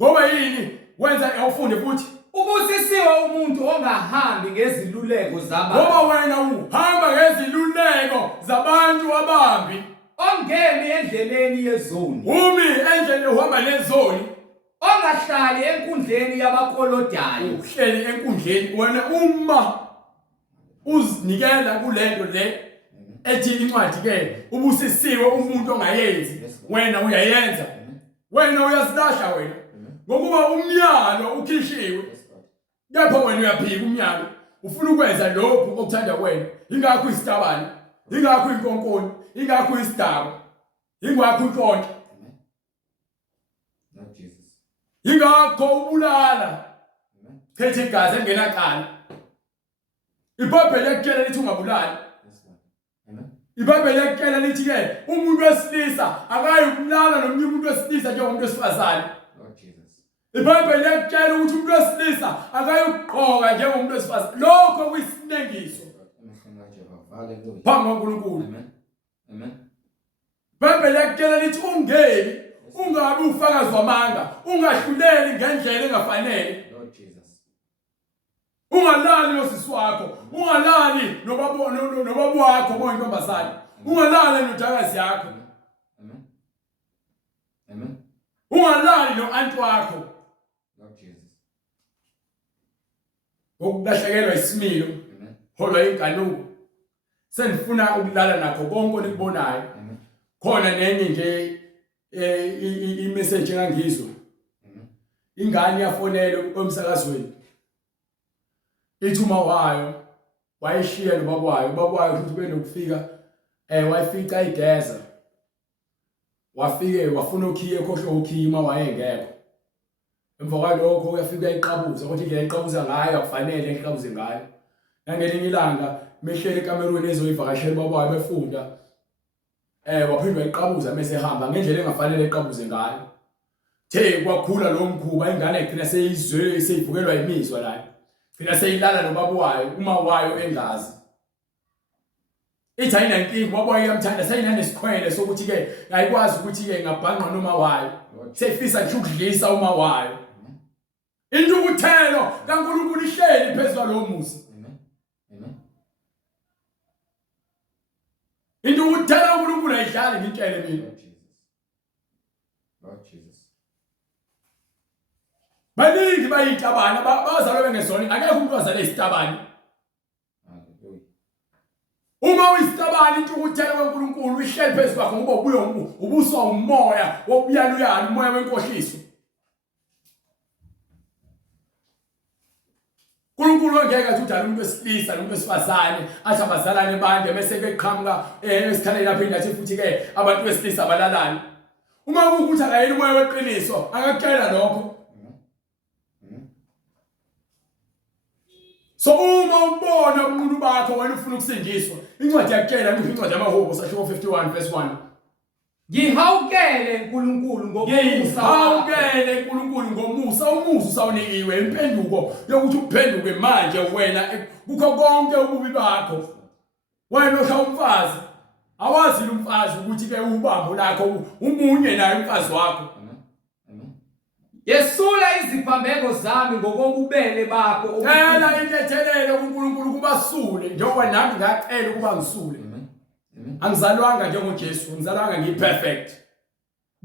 Ngoba yini wenza awufunde futhi Ubusisiwe umuntu ongahambi ngeziluleko zabantu. Ngoba wena uhamba ngeziluleko zabantu abambi. Ongemi endleleni yezoni. Umi endleleni uhamba nezoni. Ongahlali enkundleni yabakolodayo. Uhleli enkundleni wena uma uzinikela kulento le ethi incwadi ke ubusisiwe umuntu ongayenzi wena uyayenza. Wena uyasilahla wena. Ngokuba umyalo ukhishiwe. Kepha wena uyaphika umyalo. Ufuna ukwenza lokhu okuthanda wena. Ingakho isitabane, ingakho inkonkoni, ingakho isidaba, ingakho inkonxa. Not Jesus. Ingakho ubulala. Chethe igazi engenaqala. IBhayibheli yakutshela lithi ungabulali. IBhayibheli yakutshela lithi ke umuntu wesilisa akayikulala nomunye umuntu wesilisa njengomuntu wesifazane. IBhayibheli yakutshela ukuthi umuntu wesilisa akayigqoka njengomuntu wesifazane. Lokho kuyisinengiso. Phambi kaNkulunkulu. Amen. IBhayibheli yakutshela lithi ungeli, ungabi ufakazi wamanga, ungahluleli ngendlela engafanele. Ungalali nosisi wakho, ungalali nobaba wakho boyintombazane, ungalali nodakazi yakho. Amen. Ungalali no-anti wakho. Lord Jesus. Ngokulahlekelwa isimilo, holwa inkanuko. Senifuna ukulala nakho konke onikubonayo. Khona nenye nje i-message engangizwa. Ingane yafonela emsakazweni. Ithi uma wayo wayeshiya nobaba wayo, ubaba wayo futhi benokufika wayifica igeza. Wafike wafuna ukhiye ekhohlwe ukhiye uma wayengekho. Emva kwalokho uyafika eqabuza ukuthi indlela eqabuza ngayo akufanele eqabuze ngayo. Nangelinye ilanga mehlele eKameruni ezoyivakashela ubaba wayo befunda. Waphindwa eqabuza mase ehamba ngendlela engafanele eqabuze ngayo. The kwakhula lo mkhuba ingane igcina seyizwe seyivukelwa imizwa la. Fina seyilala nobaba wayo uma wayo engazi. Ithi ayinankingi ubaba wayo yamthanda sayinanesikhwele sokuthi ke ayikwazi ukuthi ke ngabhanqa noma wayo. Seyifisa nje ukudlisa uma wayo. Into ukuthelo kaNkulunkulu ihleli phezulu lo muzi. Into ukuthelo kaNkulunkulu ayidlali ngintshele mina. Lord Jesus. Baningi bayitabana bazalwe bengesoni akekho umuntu wazale isitabani. Uma uyisitabani into ukuthela kaNkulunkulu ihleli phezulu kwakho ngoba ubuye ubuswa umoya wobuyaluyana umoya wenkohliso. uNkulunkulu ongeke athi udala umuntu wesilisa nomuntu wesifazane athi abazalane bande bese beqhamuka esikhaleni lapho ingathi futhi ke abantu besilisa abalalani. Uma ukuthi akayeni umoya weqiniso akakutshela lokho. So uma ubona umuntu bakho wena ufuna ukusindiswa incwadi yakutshela incwadi yamaHubo sasho 51 verse 1. Ngihawukele uNkulunkulu ngomusa. Ngihawukele uNkulunkulu ngomusa. Umusa usawunikiwe impenduko yokuthi uphenduke manje wena kukho konke ububi bakho. Wena osha umfazi awazi umfazi ukuthi ke ubambo lakho umunye naye umfazi wakho. Yesula iziphambeko zami ngokobubele bakho. Cela intethelelo kuNkulunkulu kubasule njengoba nami ngacela ukuba ngisule. Angizalwanga njengoJesu, ngizalwanga ngiperfect.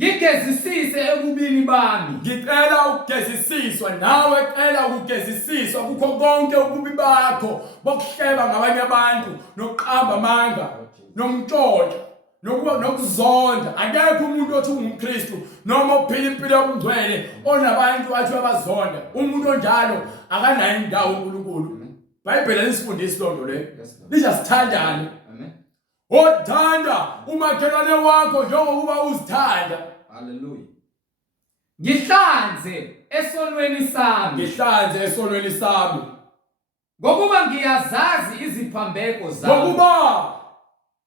Ngigezisise ekubini bami. Ngicela ukugezisiswa nawe cela ukugezisiswa kukho konke ububi bakho bokuhleba ngabanye abantu nokuqamba amanga nomntshontsho nokuzonda. Akekho umuntu othi ungumKristu noma ophila impilo yobungcwele onabantu athi abazonda. Umuntu onjalo akanayo indawo uNkulunkulu. iBhayibheli lisifundisa lonto le. Lisha sithandane. Othanda umakhelwane wakho njengokuba uzithanda. Hallelujah. Ngihlanze esonweni sami. Ngihlanze esonweni sami. Ngokuba ngiyazazi iziphambeko zami. Ngokuba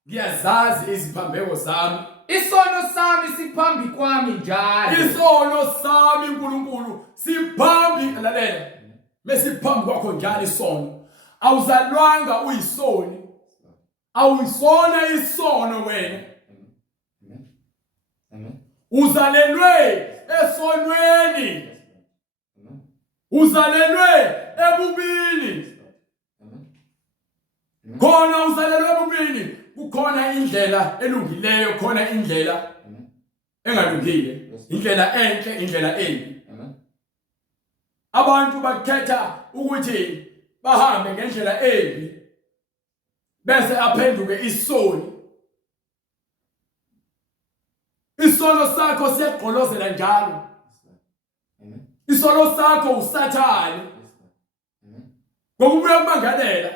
ngiyazazi iziphambeko zami. Isono sami siphambi kwami njalo. Isono sami uNkulunkulu siphambi lalela. Mesiphambi kwakho njalo isono. Awuzalwanga uyisoni. Awusona isono wena. Uzalelwe esonweni. uzalelwe ebubini. Khona uzalelwe ebubini, kukhona indlela elungileyo, khona indlela engalungile, indlela enhle, indlela embi. Abantu bakhetha ukuthi bahambe ngendlela embi bese aphenduke isoni. Isono sakho siyagqolozela njalo. Isono sakho usathane. Ngokubuya kumangalela.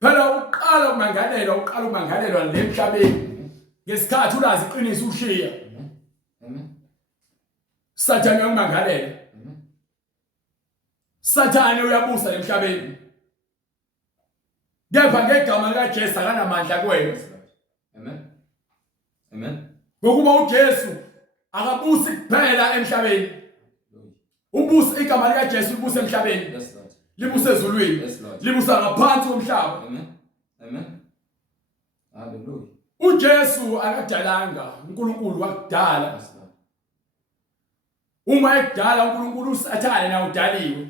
Phela uqala ukumangalelwa lemhlabeni ngesikhathi ulazi iqiniso ushiya. Sathane umangalela. Sathane uyabusa emhlabeni. Kepha ngegama likaJesu akanamandla kuwena. Amen. Ngokuba uJesu akabusi kuphela emhlabeni. Ubusi igama likaJesu libusa emhlabeni. Libusa ezulwini. Libusa ngaphansi komhlaba. Amen. Hallelujah. uJesu akadalanga, uNkulunkulu wakudala. Uma ekudala uNkulunkulu usathane na udaliwe.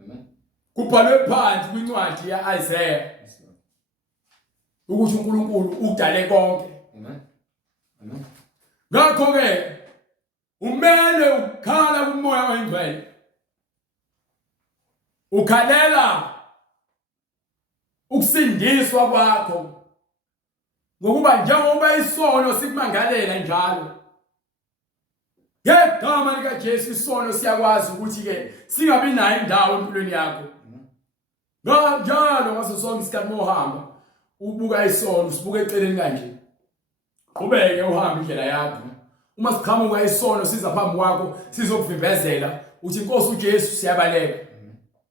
Amen. Kubhalwe phansi kwincwadi yaIsaiah ukuthi uNkulunkulu udale konke. Amen. Ngakho ke umele ukukhala kumoya oyingcwele. Ukhalela ukusindiswa kwakho. Ngokuba njengoba isono sikumangalela njalo. Ngegama likaJesu isono siyakwazi ukuthi ke singabi nayo indawo empilweni yakho. Njalo ngaso sonke isikhathi mohamba ubuka isono, usibuka eceleni kanje. Qhubeke uhambe indlela yakho. Uma siqhamuka isono siza phambi kwakho sizokuvimbezela uthi Nkosi uJesu siyabaleka.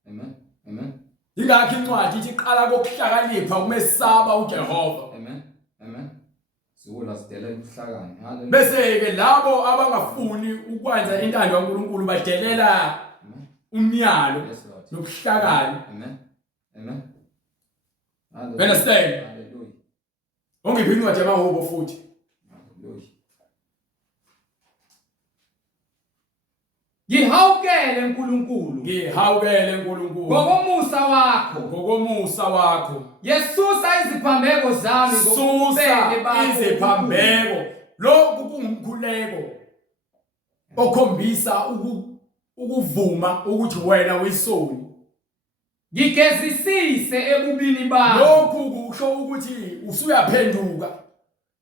Amen. Ingakho incwadi ithi iqala kokuhlakanipha umesaba uJehova. Amen. Zula sidela ukuhlakana. Hallelujah. Bese ke labo abangafuni ukwenza intando kaNkulunkulu badelela umyalo nokuhlakana. Amen. Hallelujah. Understand? Hallelujah. Ongiphi incwadi yamaHubo futhi? Hallelujah. Ngihawukele uNkulunkulu. Ngokomusa wakho. Yesusa iziphambeko zami ngobubele bakho. Iziphambeko. Lokhu kungumkhuleko okhombisa ukuvuma ukuthi wena uyisoni. Ngigezisise ebubini bami. Lokhu kusho ukuthi usuyaphenduka.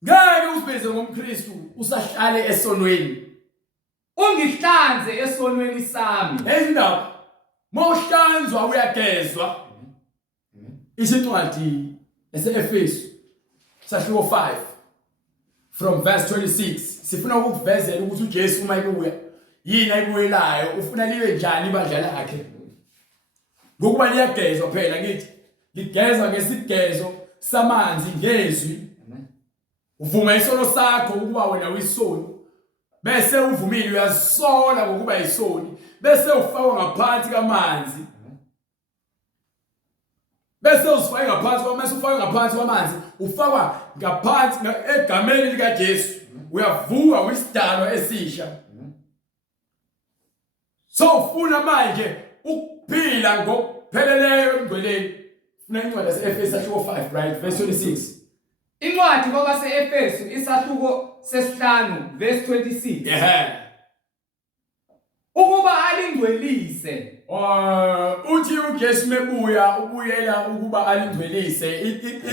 Ngeke uzibeze ngomKristu usahlale esonweni. Ungihlanze esonweni sami. Ezindaba mawuhlanzwa uyagezwa. Isincwadi ese-Efesu sahluko 5 from verse 26 sifuna ukukuvezela ukuthi uJesu uma ebuya yini ayibuyelayo ufuna libe njani ibandla lakhe. Ngokuba liyagezwa phela ngithi ligezwa ngesigezo samanzi ngezwi. Uvuma isono sakho ukuba wena uyisoni. Bese uvumile uyasola ngokuba yisoni. Bese ufakwa ngaphansi kamanzi. Bese usifake ngaphansi kwamanzi, ufakwe ngaphansi kwamanzi, ufakwa ngaphansi egameni likaJesu. Uyavuka wisidalwa esisha. So ufuna manje ukuphila ngokupheleleyo emgcweleni. Funa incwadi yase-Efesu sahluko 5 right verse 26. Incwadi kwabase-Efesu isahluko sesihlanu verse 26. Ukuba alingcwelise. Uthi uJesu mebuya ubuyela ukuba alingcwelise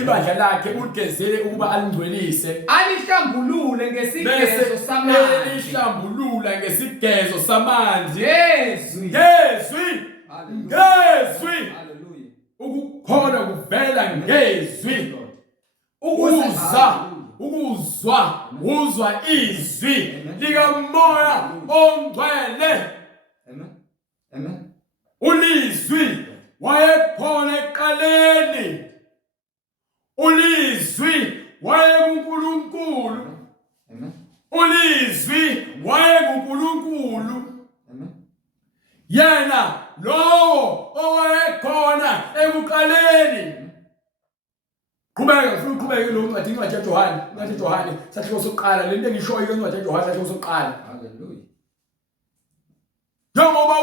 ibandla lakhe uligezele ukuba alingcwelise. Alihlambulule ngesigezo samanzi. Alihlambulula ngesigezo samanzi. Ngezwi. Hallelujah. Ukukholwa kuvela ngezwi. Uzwa izwi likaMoya oNgcwele. Amen. Ulizwi wayekhona ekuqaleni. Ulizwi wayenguNkulunkulu. Amen. Ulizwi wayenguNkulunkulu. Amen. Yena lowo owayekhona ekuqaleni. Qhubeka lo ncwadi incwadi yaJohane sahluko sokuqala lento engishoyo incwadi yaJohane sahluko sokuqala. Hallelujah.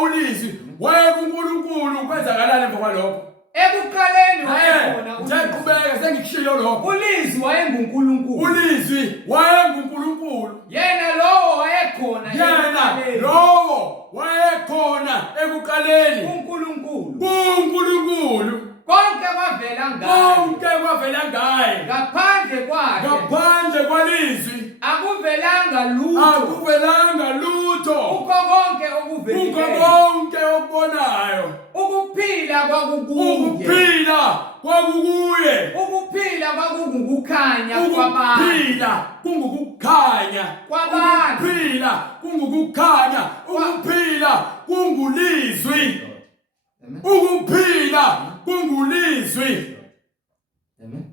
uzwa ulizwi wayenkulunkulu kwenzakalani emva kwalokho Ekuqaleni wayekhona Ngiyaqhubeka sengikushilo lokho ulizwi wayenguNkulunkulu. ulizwi wayenkulunkulu Yena lowo wayekhona yena lowo wayekhona ekuqaleni uNkulunkulu. kuNkulunkulu Konke kwavela ngaye. konke kwavela ngaye Ngaphandle kwakhe ngaphandle kwalizwi akuvelanga lutho. akuvelanga lutho Ukho konke ukho okuvelile. konke okubonayo Ukuphila kwakukuye. ukuphila kwakukuye Ukuphila kwakungukukhanya kwabantu. ukuphila kungukukhanya Kwabantu. ukuphila kungukukhanya ukuphila kungulizwi Amen. ukuphila kungulizwi Amen.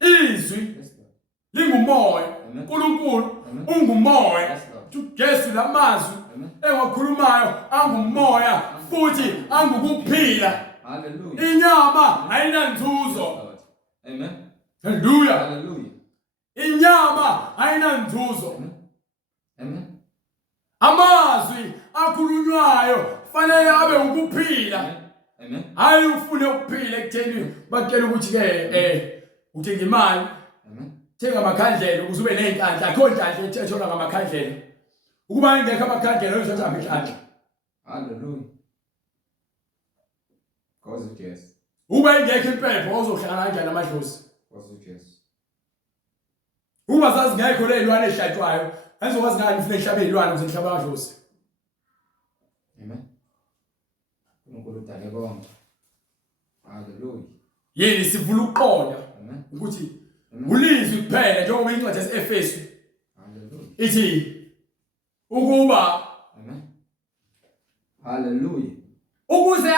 izwi Yes, Lord. lingumoya Amen. uNkulunkulu Amen. ungumoya Yes, Lord. uJesu lamazwi Amen. engakhulumayo angumoya futhi angukuphila Hallelujah. inyama ayinanzuzo Lord. Amen. haleluya Hallelujah. inyama ayinanzuzo Amen. Amen. amazwi akhulunywayo fanele abe ukuphila Amen. Amen. hayi ufune ukuphila ekutheni bakutshela ukuthi ke udinga imali Amen. thenga amakhandlela ukuze ube nezinkandla akho ndandla ethethelwa ngamakhandlela ukuba ingekho amakhandlela uyothatha amhlanje Hallelujah. Cause it yes. uba ingekho impepho uzohlangana kanjani amadlozi Cause it yes. uma zazi ngekho lezilwane ezihlatshwayo azokwazi ngani ufune ihlabe izilwane ukuze ihlabe amadlozi Amen. uNkulunkulu udale konke. Hallelujah. yini sivula ukuqonda Amen. ukuthi Amen. ulizwi kuphela njengoba incwadi yase-Efesu Hallelujah. ithi ukuba Amen. Hallelujah. ukuze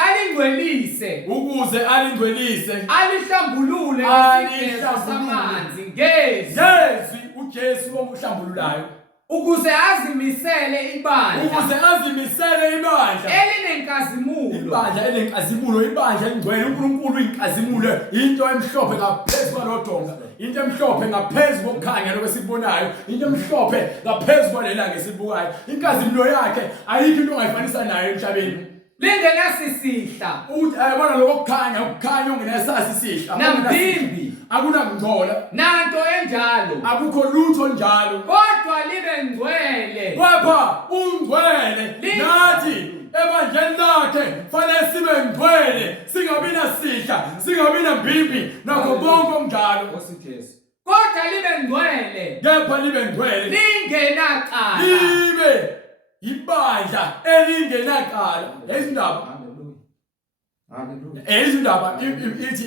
alingcwelise Alihlambulule Alihlambulule. ngesigelo samanzi ngezi. yezwi uJesu onguhlambululayo Ukuze azimisele ibandla ukuze azimisele ibandla elinenkazimulo. ibandla elenkazimulo ibandla elingcwele uNkulunkulu inkazimulo into emhlophe ngaphezu kwalodonga into emhlophe ngaphezu kokukhanya lokwesibonayo into emhlophe ngaphezu kwalelanga esibukayo inkazimulo yakhe ayikho into ongayifanisa nayo emhlabeni Lingenasisihla. ukuthi ayabona lokukhanya ukukhanya ongenesasi sihla Namdimbi. akunangcola Nanto enjalo. akukho lutho njalo Kodwa libe ngcwele. kwapha ungcwele nathi ebandleni lakhe fanele sibe ngcwele singabi nasihla singabi nambimbi nakho konke okunjalo Cause it yes. Kodwa libe ngcwele. kepha libe ngcwele Lingenacala. libe ibandla elingenakala ezindaba Hallelujah. Hallelujah. ezindaba ithi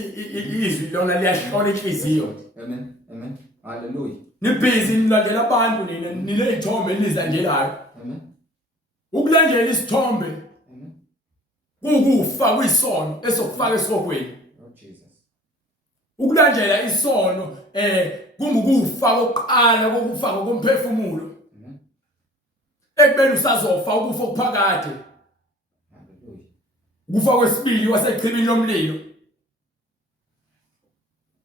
izwi lona liyahlola inhliziyo Amen. Amen. Hallelujah. nibhizi nilandela abantu nina nilezithombe nizandelayo Amen. ukulandela isithombe Amen. kukufa kwisono esokufaka esokweni Lord Jesus. ukulandela isono kungukufa kokuqala kokufaka komphefumulo Amen. ekubeni usazofa ukufa okuphakade Hallelujah. ukufa kwesibili wasechibini lomlilo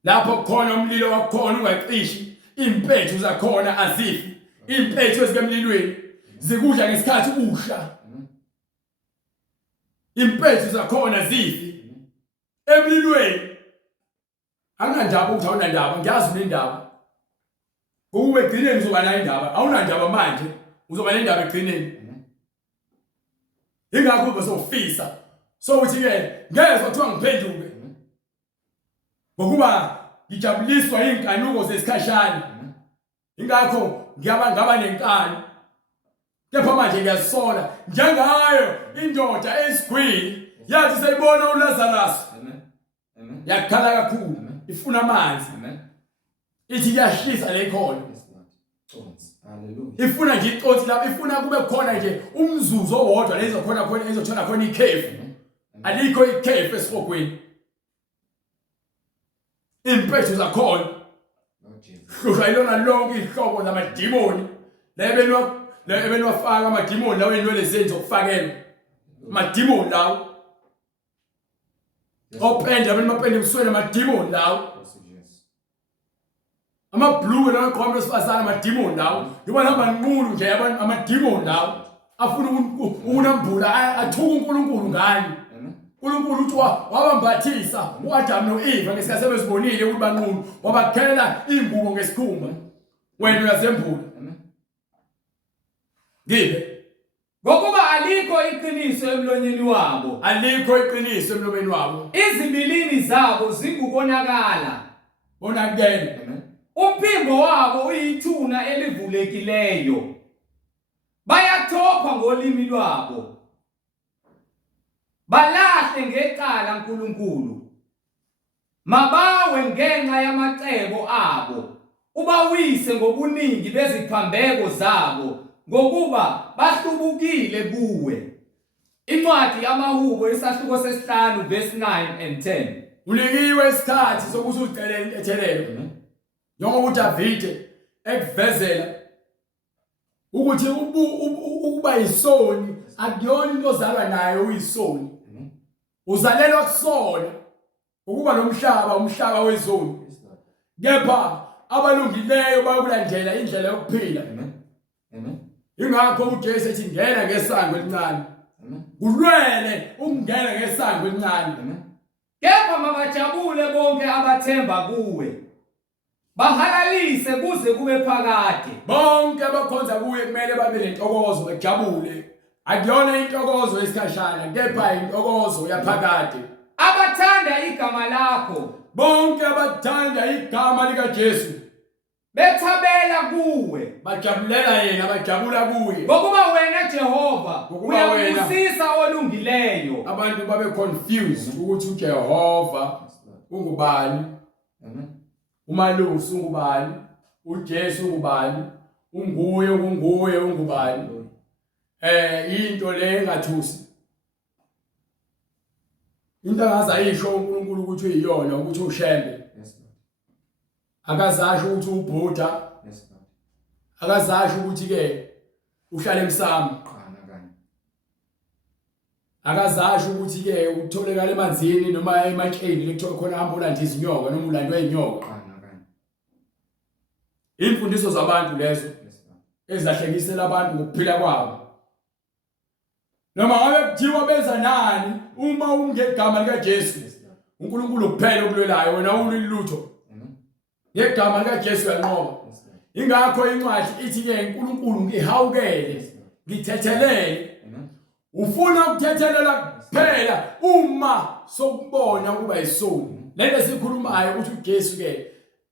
lapho khona umlilo wakhona ungacishi impethu zakhona azifi impethu ezikemlilweni zikudla ngesikhathi usha Amen. impethu zakhona zifi emlilweni anginandaba ukuthi awunandaba ngiyazi unendaba kuwe egcineni uzoba nayo indaba awunandaba manje uzoba nendaba egcineni Amen. ingakho bezofisa so uthi ke ngezwe kuthiwa ngiphenduke Amen. ngokuba ngijabuliswa inkanuko zesikhashana Amen. ingakho ngaba nenkani kepha manje ngiyazisola njengayo indoda esigwini yathi sayibona uLazarus Amen. Amen. yakhala kakhulu Amen. ifuna amanzi Amen. ithi kuyahlisa le khona Yes, Lord. Tons. Hallelujah. ifuna nje ixothi lapha ifuna kube khona nje umzuzu owodwa lezokhona khona ezothola khona ikhefu Amen. Amen. alikho ikhefu esifokweni impethu zakhona Lord Jesus. hlushwa ilona lonke ihlobo lamadimoni lebenwafaka amadimoni lawo enwele zenzo kufakelwa amadimoni lawo opende abemapende ebusweni amadimoni lawo Yes. amabhluke lawo aqhoma besifazana amadimoni lawo ngoba namba nqulu nje abantu amadimoni lawo afuna ukunambula athuka uNkulunkulu ngani. uNkulunkulu uthi wabambathisa uAdam noEva ngesikhathi sebezibonile ukuthi banqunu wabakhelela ingubo ngesikhumba. Wena uyazembula. Ngibe ngokuba alikho iqiniso emlonyeni wabo. Alikho iqiniso emlomeni wabo. Izibilini zabo zingukonakala. Bonakele. Umphimbo wabo uyithuna elivulekileyo. Bayathopha ngolimi lwabo. Balahle ngecala uNkulunkulu. Mabawe ngenxa yamacebo abo. Ubawise ngobuningi beziphambeko zabo. Ngokuba bahlubukile kuwe. Incwadi yamaHubo isahluko sesihlanu verse 9 and 10. Ulikiwe isikhathi sokuthi ucelele intethelelo. Njengoba uDavide ekuvezela ukuthi ukuba yisoni akuyona into ozalwa nayo uyisoni. Uzalelwa kusona ukuba umhlaba wezoni. Kepha abalungileyo bayokulandela indlela yokuphila. Ingakho uJesu ethi ngena ngesango elincane. Kulwele ukungena ngesango elincane. Kepha mabajabule bonke abathemba kuwe. Bahalalise kuze kube phakade. Bonke abakhonza kuye kumele babe nentokozo bajabule. Akuyona intokozo yesikhashana kepha intokozo yaphakade. Abathanda igama lakho. Bonke abathanda igama likaJesu. Bethabela kuwe. Bajabulela yena bajabula kuye. Ngokuba wena Jehova uyabusisa olungileyo. Abantu babe confused ukuthi uJehova ungubani. Umalusi ungubani. uJesu ungubani. Unguye ungubani. Into le engathusi. Into angazayisho uNkulunkulu ukuthi uyiyona ukuthi ushembe. Akazasho ukuthi uBuddha. Akazasho ukuthi ke uhlala emsamo. Akazasho ukuthi ke utholekala emanzini noma ematsheni lekuthiwa khona hamba ulanda izinyoka noma ulandwa izinyoka. Imfundiso zabantu lezo ezahlekisela abantu ngokuphila kwabo. Noma ngabe kuthiwa benza nani uma ungegama likaJesu. uNkulunkulu kuphela okulwelayo wena ulilutho. Ngegama likaJesu uyanqoba. Ingakho incwadi ithi ke uNkulunkulu ngihawukele ngithethelele. Ufuna ukuthethelela kuphela uma sokubona ukuba yisoni. Lento sikhulumayo ukuthi uJesu ke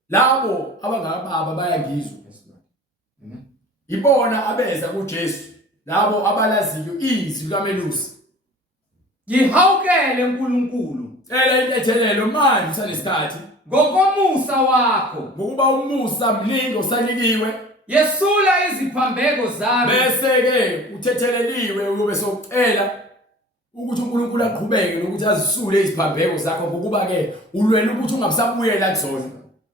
labo abangababa bayangizwa. Ibona abeza kuJesu labo abalaziyo izwi likaMelusi. Ngihawukele uNkulunkulu. Cela intethelelo manje usanesikhathi. Ngokomusa wakho. Ngokuba umusa mlingo usanikiwe. Yesula iziphambeko zami. Bese ke uthetheleliwe uyobe sokucela ukuthi uNkulunkulu aqhubeke nokuthi azisule iziphambeko zakho ngokuba ke ulwela ukuthi ungabusabuyela kuzona.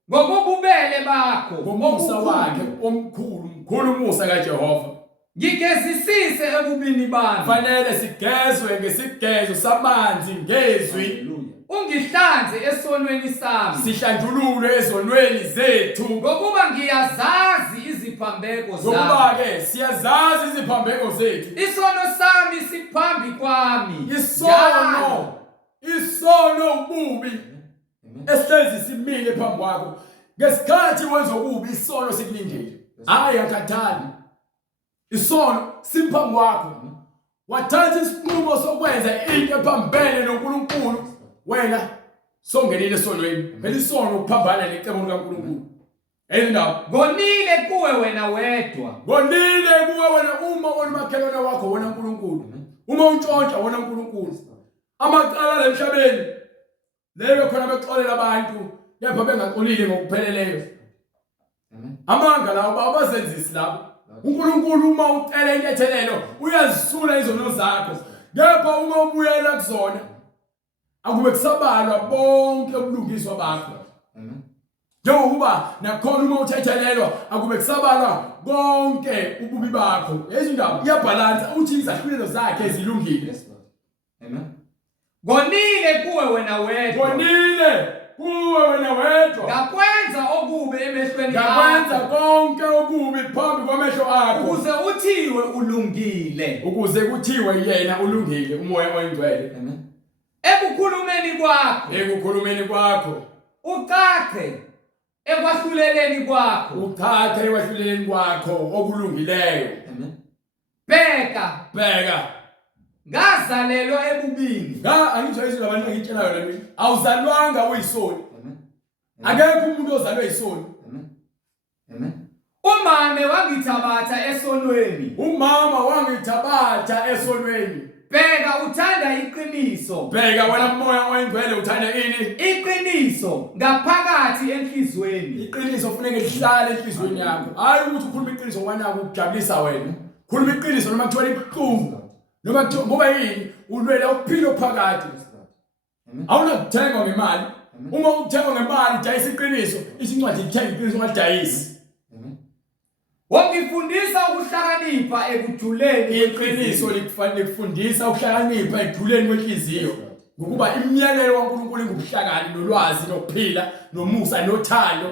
Ngokububele bakho. Ngomusa wakhe omkhulu umusa kaJehova. Ngigezisise ebubini bami. Fanele sigezwe ngesigezo samanzi ngezwi. Ungihlanze esonweni sami. Sihlanjululwe ezonweni zethu. Ngokuba ngiyazazi iziphambeko zami. Ngokuba ke siyazazi iziphambeko zethu. Isono sami siphambi kwami. Isono ububi. Esihlezi simile phambi kwakho. Ngesikhathi wenza ububi isono sikulindile. Hayi akhathani. Isono simphambi kwakho. Wathatha isinqumo sokwenza into ephambene noNkulunkulu. Wena songenile esonweni. Phela isono ukuphambana necebo likaNkulunkulu. Endaba ngonile kuwe wena wedwa. Ngonile kuwe wena uma umakhelwane wakho wona uNkulunkulu. Uma untshontsha wona uNkulunkulu. Amacala emhlabeni lebe khona bexolela abantu kepha bengaxolile ngokupheleleyo. Amanga lawo abazenzisi labo. uNkulunkulu uma ucela intethelelo uyazisula izono zakho. Kepha uma ubuyela kuzona akube kusabalwa bonke ubulungiswa bakho. Njengoba nakhona uma uthethelelwa akube kusabalwa konke ububi bakho. Ezindaba iyabalansa uthi izahlulelo zakhe ezilungile. Ngonile kuwe wena wedwa. Ngonile kuwe wena wedwa ngakwenza okubi emehlweni ngakwenza akho konke okubi phambi kwamehlo akho ukuze uthiwe ulungile. ukuze kuthiwe yena ulungile umoya oyingcwele. Amen. Ekukhulumeni kwakho ucace ekwahluleleni kwakho uchache ekwahluleleni kwakho okulungileyo. Amen. Bheka ngazalelwa ebubini. Angijwayele abantu ngitshelayo mina awuzalwanga uyisoni. Amen. Akekho umuntu ozalwe yisoni. Amen. Amen. Umame wangithabatha esonweni. Umama wangithabatha esonweni. Bheka uthanda iqiniso. Bheka wena umoya oyingcwele uthanda ini? Iqiniso ngaphakathi enhlizweni. Iqiniso kufanele lihlale enhlizweni yakho. Hayi ukuthi ukhuluma iqiniso wanako ukujabulisa wena. Khuluma iqiniso noma kuthiwa libuhlungu. Noma kuthiwa ngoba yini ulwela ukuphila phakathi. Awunakuthengwa ngemali. Uma ukuthengwa ngemali dayisa iqiniso, isincwadi ithenga iqiniso ungadayisi. Wangifundisa ukuhlakanipha ekujuleni. Iqiniso likufanele kufundisa ukuhlakanipha ekujuleni kwenhliziyo. Ngokuba imiyalelo kaNkulunkulu ingubuhlakani nolwazi nokuphila nomusa nothando.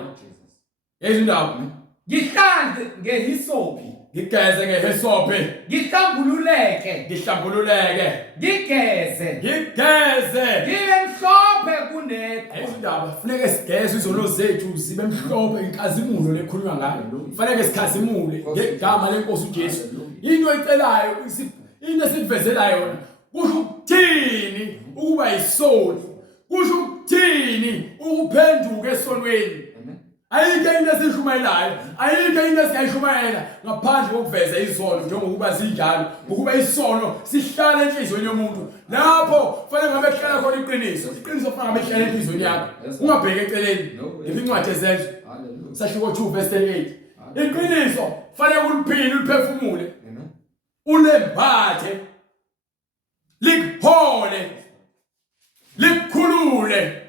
Ezindaba Ngihlanze ngehisopi. ngigeze ngehesope. Ngihlambululeke. Ngigeze. Ngibe mhlophe kuneqhwa. Izindaba kufanele sigeze izono zethu zibe mhlophe inkazimulo lekhulunywa ngayo. Kufanele sikhazimule ngegama lenkosi uJesu. Into ecelayo into esivezela yona. Kusho ukuthini ukuba yisoni? Kusho ukuthini ukuphenduka esonweni? Ayikho into esishumayelayo, ayikho into esingayishumayela ngaphandle kokuveza izono njengokuba zinjalo, ukuba isono sihlala enhlizweni yomuntu. Lapho kufanele ngabe kuhlala khona iqiniso. Iqiniso kufanele ngabe lihlala enhlizweni yakho. Ungabheki eceleni. Incwadi ezenzo. Sahluko 2 verse 38. Iqiniso kufanele uliphile uliphefumule. Ulembathe. Likhole. Likhulule.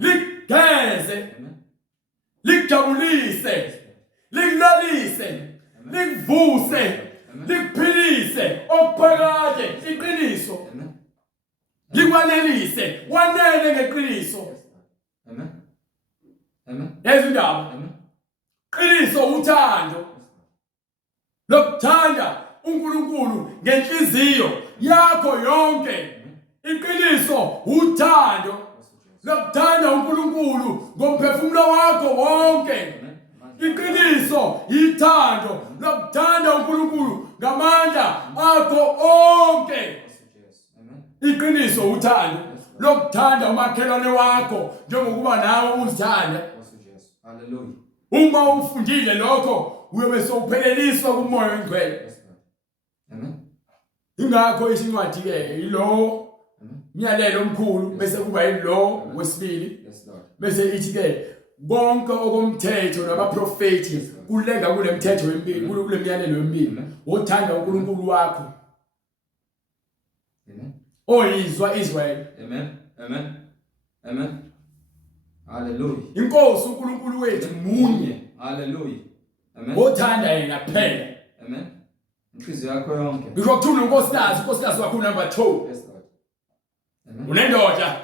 Ligeze. Likujabulise, likulalise, likuvuse, likuphilise okuphakathi iqiniso. Likwanelise, wanele ngeqiniso. Amen. Amen. Ezindaba. Qiniso uthando. Lokuthanda uNkulunkulu ngenhliziyo yakho yonke. Iqiniso uthando. Lokuthanda uNkulunkulu ngomphefumulo wakho wonke. Iqiniso ithando. Lokuthanda uNkulunkulu ngamandla akho onke. Iqiniso uthando. Lokuthanda umakhelwane wakho njengokuba nawe uzithanda. Hallelujah. Uma ufundile lokho uyobe sowupheleliswa kumoya oyingcwele. Amen. Ingakho isincwadi ke yilo myalelo omkhulu bese kuba yilo wesibili. Bese ithi ke bonke okomthetho nabaprofeti kulenga kule mthetho wempilo kule myalelo wempilo wothanda uNkulunkulu wakho. Amen. Oyizwa Israel. Amen. Amen. Amen. Hallelujah. Inkosi uNkulunkulu wethu munye. Hallelujah. Amen. Wothanda yena kuphela. Amen. Inhliziyo yakho yonke. Ngisho kuthula unkosikazi wakho number 2. Yes Lord. Amen. Unendoda.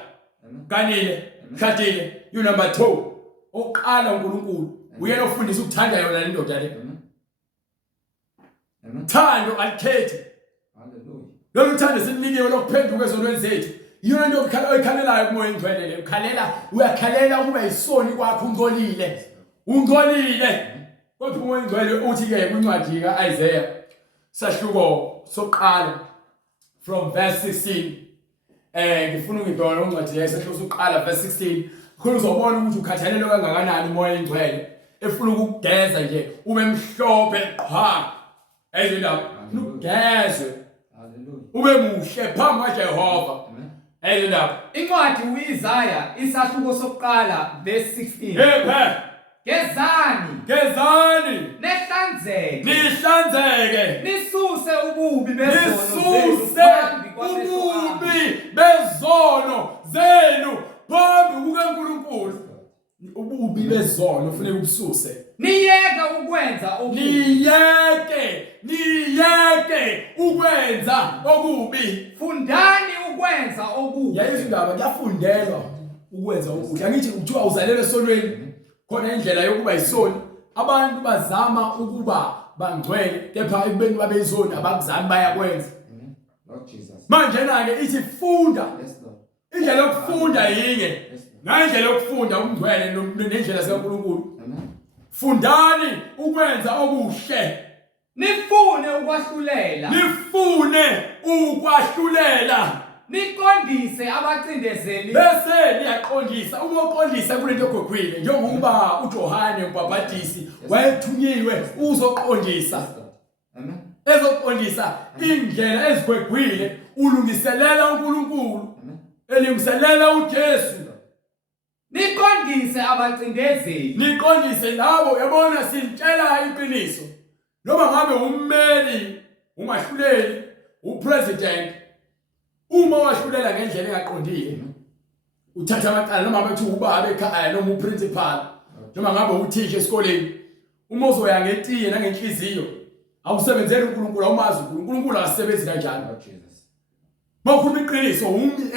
Amen. Kanile, shadile, you number 2. Oqala uNkulunkulu. Uyena ofundisa ukuthanda yona le ndoda le. Amen. Amen. Thando alikhethi. Hallelujah. Lo luthando silinikiwe lokuphenduka ezonweni zethu. Yona into oyikhalelayo kumoya engcwele le. Uyakhalela ukuba isoni kwakho ungcolile. Ungcolile. Kodwa umoya engcwele uthi ke kwincwadi kaIsaiah sahluko soqala from verse 16. Ngifuna ngidona uncwadi lesahluko soqala verse 16. Khona uzobona ukuthi ukhathalelwe kangakanani umoya engcwele. Efuna ukugeza nje ube mhlophe qha. Ezindaba ugezwe. Ube muhle phambi kaJehova. Ezindaba Incwadi uIsaiah isahluko sokuqala verse 16. Yepha Gezani nehlanzeke nisuse ububi bezono zenu phambi kukaNkulunkulu. Ububi bezono ufanele ubususe. Niyeke ukwenza okubi. Fundani ukwenza okubi. Yayizo indaba kuyafundelwa. ukwenza okuhle. Angithi kuthiwa uzalelwe esonweni khona indlela yokuba isoni. Abantu bazama ukuba bangcwele kepha ekubeni babe izoni abakuzami bayakwenza. Lord Jesus. Manje ke ithi funda. Yes, Lord. Indlela yokufunda yinye. Yes, Lord. Ngendlela yokufunda umngcwele nendlela zikaNkulunkulu. Amen. Fundani ukwenza okuhle. Nifune ukwahlulela. Nifune ukwahlulela. Niqondise abacindezeli. Bese niyaqondisa uma uqondisa kulento ogwegwile njengoba uJohane umbhaphatisi wayethunyiwe uzoqondisa. Amen. Ezoqondisa indlela ezigwegwile ulungiselela uNkulunkulu. Amen. Elungiselela uJesu. Niqondise abacindezeli. Niqondise labo yabona sintshela iqiniso. Noma ngabe ummeli, umahluleli, upresident uma wahlulela ngendlela engaqondile uthatha amaqala noma bethu ubaba ekhaya noma uprincipal noma ngabe uthisha esikoleni uma uzoya ngetiye nangenhliziyo awusebenzeli uNkulunkulu awumazi uNkulunkulu akasebenzi kanjani. Lord Jesus. Mawukhuluma iqiniso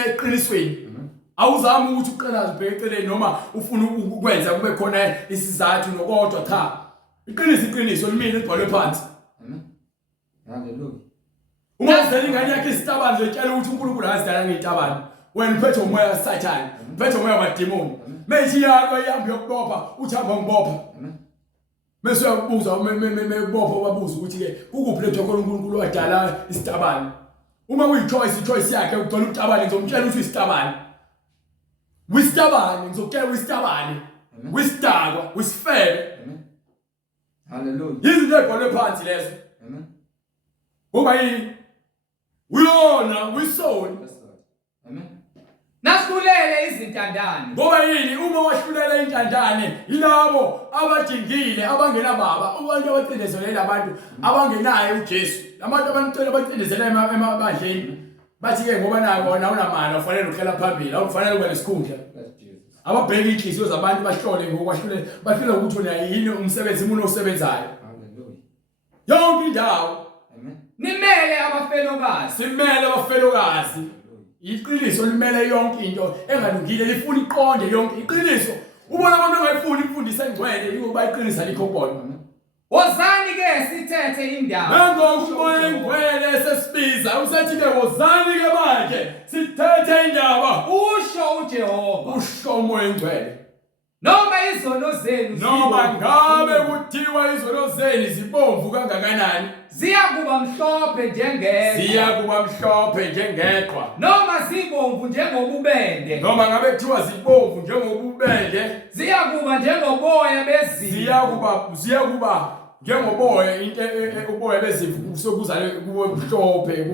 eqinisweni awuzami ukuthi uqalaze ubheke eceleni noma ufuna ukwenza kube khona isizathu nokodwa cha iqiniso limini libhalwe phansi. Amen. Hallelujah. Uma uzela ingane yakhe isitabane zotshela ukuthi uNkulunkulu akazidala ngeitabane wena uphethe umoya kaSathane uphethe umoya wamademoni methi yakho iyambi yokubopha uthi hamba ngibopha. Amen. Mase uyabuza mebopha wabuza ukuthi ke kukuphi letho khona uNkulunkulu wadala isitabane. Uma kuyichoice yakhe ugcona utabane ngizomtshela ukuthi isitabane wistabane ngizokutshela wistabane wisdakwa wisifebe. Amen. Hallelujah. Izinto ezibhalwe phansi lezo. Amen. Ngoba yini uyona wisoni. Yes, Lord. Amen. Nasilulele izintandane. Ngoba yini uma wahlulela intandane yilabo abajingile abangenababa abantu abacindezelele abantu abangenaye uJesu. Labantu abanicela abacindezela emabandleni bathi ke ngoba nayo wona unamana ufanele ukhela phambili awufanele ube nesikhundla. Ababheka inhliziyo zabantu bahlole ngokwahlulela bahlulela ukuthi wena yini umsebenzi umuntu osebenzayo. Hallelujah. Yonke indawo. Amen. Nimele abafelokazi. Simele abafelokazi. Iqiniso limele yonke into engalungile lifuna iqonde yonke iqiniso. Ubona abantu abafuni imfundiso engcwele yokuba iqiniso likho kubona. Wozani ke sithethe indawo. Nangoku umoya engcwele sesibiza usethi ke wozani ke manje sithethe indaba Usho uJehova. usho umoya engcwele. Noma izono zenu Noma ngabe kuthiwa izono zenu zibomvu kangakanani ziyakuba mhlophe njengezwe. ziyakuba mhlophe njengeqhwa. Noma zibomvu njengobubende. Noma ngabe kuthiwa zibomvu njengobubende Ziyakuba njengoboya bezimvu. ziyakuba njengoboya into uboya bezimvu sokuzale kube mhlophe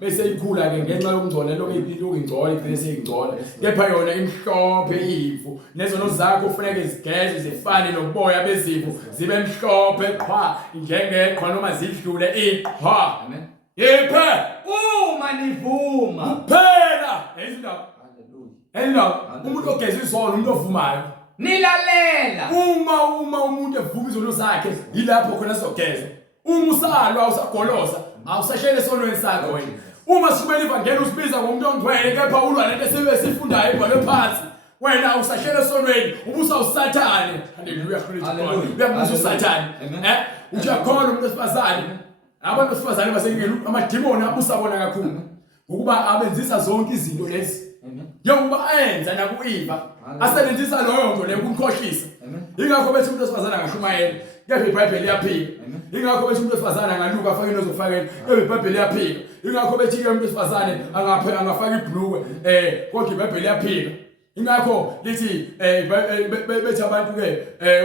bese ikhula ke ngenxa yokungcola lokho ingcola igcine ingcola kepha yona imhlophe imvu nezono zakho kufanele zigeze zifane noboya bezimvu zibe mhlophe qha njengeqhwa noma zidlule iqhwa. Amen. Yepha Uma nivuma. kuphela ezindaba Hallelujah. umuntu ogeza izono umuntu ovumayo Nilalela. uma umuntu evuma izono zakhe yilapho khona sizogeza. Uma usalwa usagolosa awusashele esonweni sakho wena. Uma sikumele ivangeli usibiza ngomuntu ongcwele kepha ulwa lento esifundayo ibhalwe phansi wena awusashele esonweni ubusa uSathane. Haleluya. Uyabuza uSathane. Uthi yakhona umuntu esifazane abantu besifazane basengene amademoni abusa bona kakhulu ukuba abenzisa zonke izinto lezi. Njengoba enza nakuIva asebenzisa loyo nto lekumkhohlisa. Ingakho bethi umuntu osifazana angashumayela kepha iBhayibheli liyaphika. Ingakho bethi umuntu osifazana angaluka afake into zofakela kepha iBhayibheli liyaphika. Ingakho bethi ke umuntu osifazane angafaka ibhlukwe kodwa iBhayibheli liyaphika. Ingakho lithi bethi abantu ke